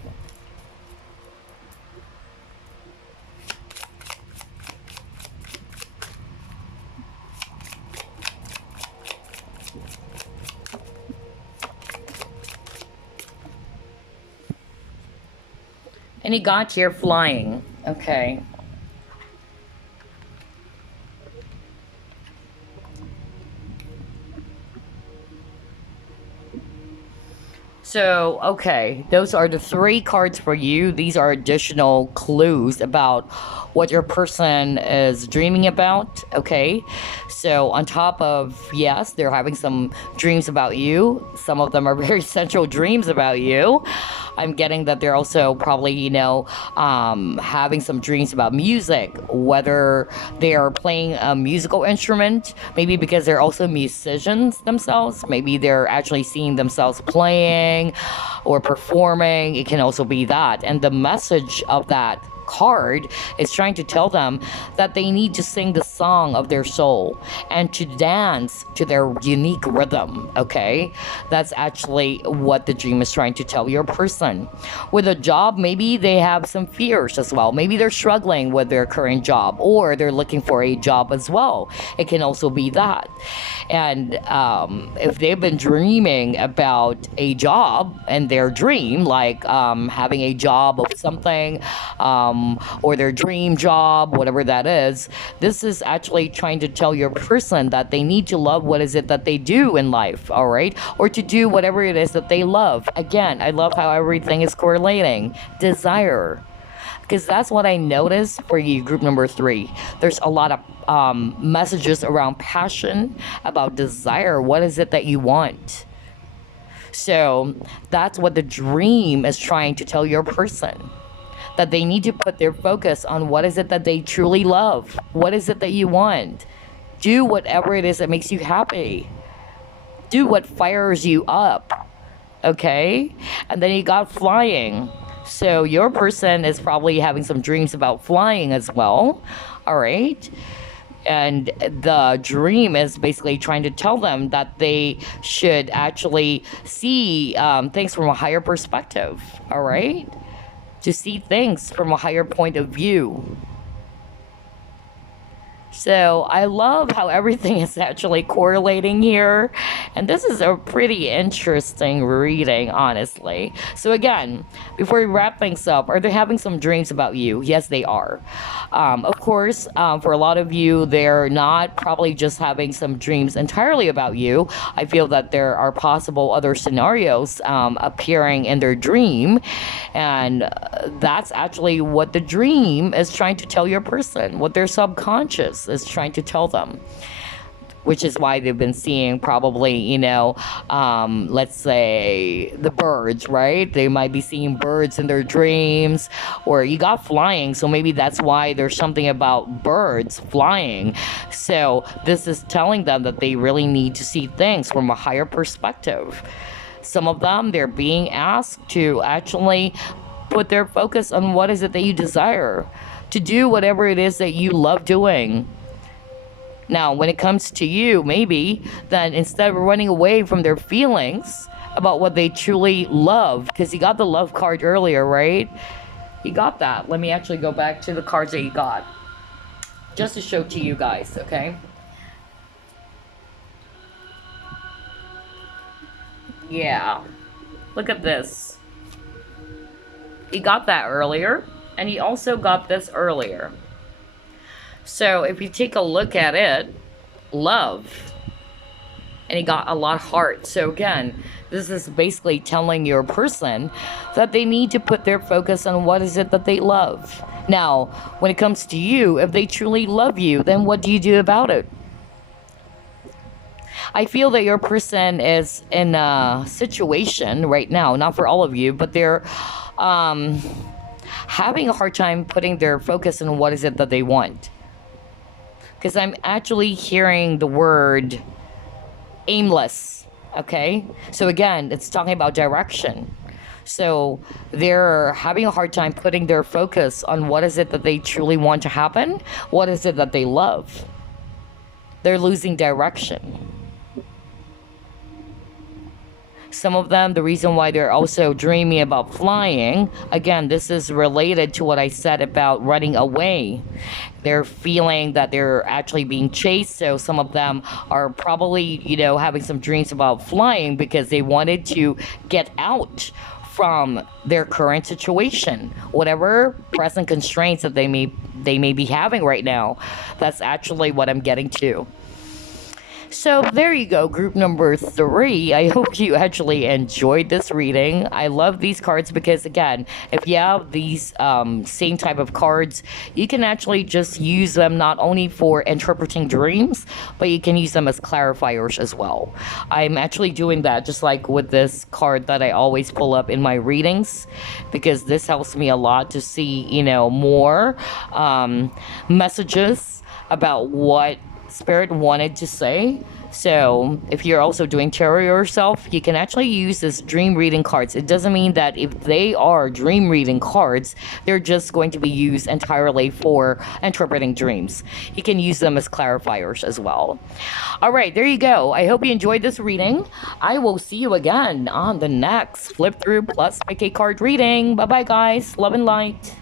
And you got here flying. Okay. So, okay, those are the three cards for you. These are additional clues about what your person is dreaming about, okay? So, on top of, yes, they're having some dreams about you. Some of them are very central dreams about you. I'm getting that they're also probably, having some dreams about music, whether they are playing a musical instrument, maybe because they're also musicians themselves. Maybe they're actually seeing themselves playing or performing. It can also be that. And the message of that card is trying to tell them that they need to sing the song of their soul and to dance to their unique rhythm, okay? That's actually what the dream is trying to tell your person. With a job, maybe they have some fears as well. Maybe they're struggling with their current job or they're looking for a job as well. It can also be that. And if they've been dreaming about a job and their dream, like having a job of something, or their dream job, whatever that is, this is actually trying to tell your person that they need to love what is it that they do in life, all right? Or to do whatever it is that they love. Again, I love how everything is correlating. Desire. Because that's what I noticed for you, group number 3. There's a lot of messages around passion, about desire. What is it that you want? So that's what the dream is trying to tell your person. That they need to put their focus on what is it that they truly love. What is it that you want? Do whatever it is that makes you happy. Do what fires you up. Okay? And then you got flying. So your person is probably having some dreams about flying as well. All right? And the dream is basically trying to tell them that they should actually see things from a higher perspective. All right? To see things from a higher point of view. So I love how everything is actually correlating here. And this is a pretty interesting reading, honestly. So again, before we wrap things up, are they having some dreams about you? Yes, they are. Of course, for a lot of you, they're not probably just having some dreams entirely about you. I feel that there are possible other scenarios appearing in their dream. And that's actually what the dream is trying to tell your person, what their subconscious is trying to tell them, which is why they've been seeing probably, let's say the birds, right? They might be seeing birds in their dreams, or you got flying, so maybe that's why there's something about birds flying. So this is telling them that they really need to see things from a higher perspective. Some of them, they're being asked to actually put their focus on what is it that you desire, to do whatever it is that you love doing. Now, when it comes to you, maybe, then instead of running away from their feelings about what they truly love, because you got the love card earlier, right? You got that. Let me actually go back to the cards that you got, just to show to you guys, okay? Yeah. Look at this. You got that earlier. And he also got this earlier. So if you take a look at it, love. And he got a lot of heart. So again, this is basically telling your person that they need to put their focus on what is it that they love. Now, when it comes to you, if they truly love you, then what do you do about it? I feel that your person is in a situation right now, not for all of you, but they're having a hard time putting their focus on what is it that they want. Because I'm actually hearing the word aimless, okay? So again, it's talking about direction. So they're having a hard time putting their focus on what is it that they truly want to happen, what is it that they love. They're losing direction. Some of them, the reason why they're also dreaming about flying, again, this is related to what I said about running away. They're feeling that they're actually being chased, so some of them are probably, having some dreams about flying because they wanted to get out from their current situation, whatever present constraints that they may be having right now. That's actually what I'm getting to. So there you go, group number 3. I hope you actually enjoyed this reading. I love these cards because, again, if you have these same type of cards, you can actually just use them not only for interpreting dreams, but you can use them as clarifiers as well. I'm actually doing that just like with this card that I always pull up in my readings, because this helps me a lot to see, more messages about what Spirit wanted to say. So if you're also doing tarot yourself, you can actually use this dream reading cards. It doesn't mean that if they are dream reading cards, they're just going to be used entirely for interpreting dreams. You can use them as clarifiers as well. All right, there you go. I hope you enjoyed this reading. I will see you again on the next Flip Through Plus PK card reading. Bye bye, guys. Love and light.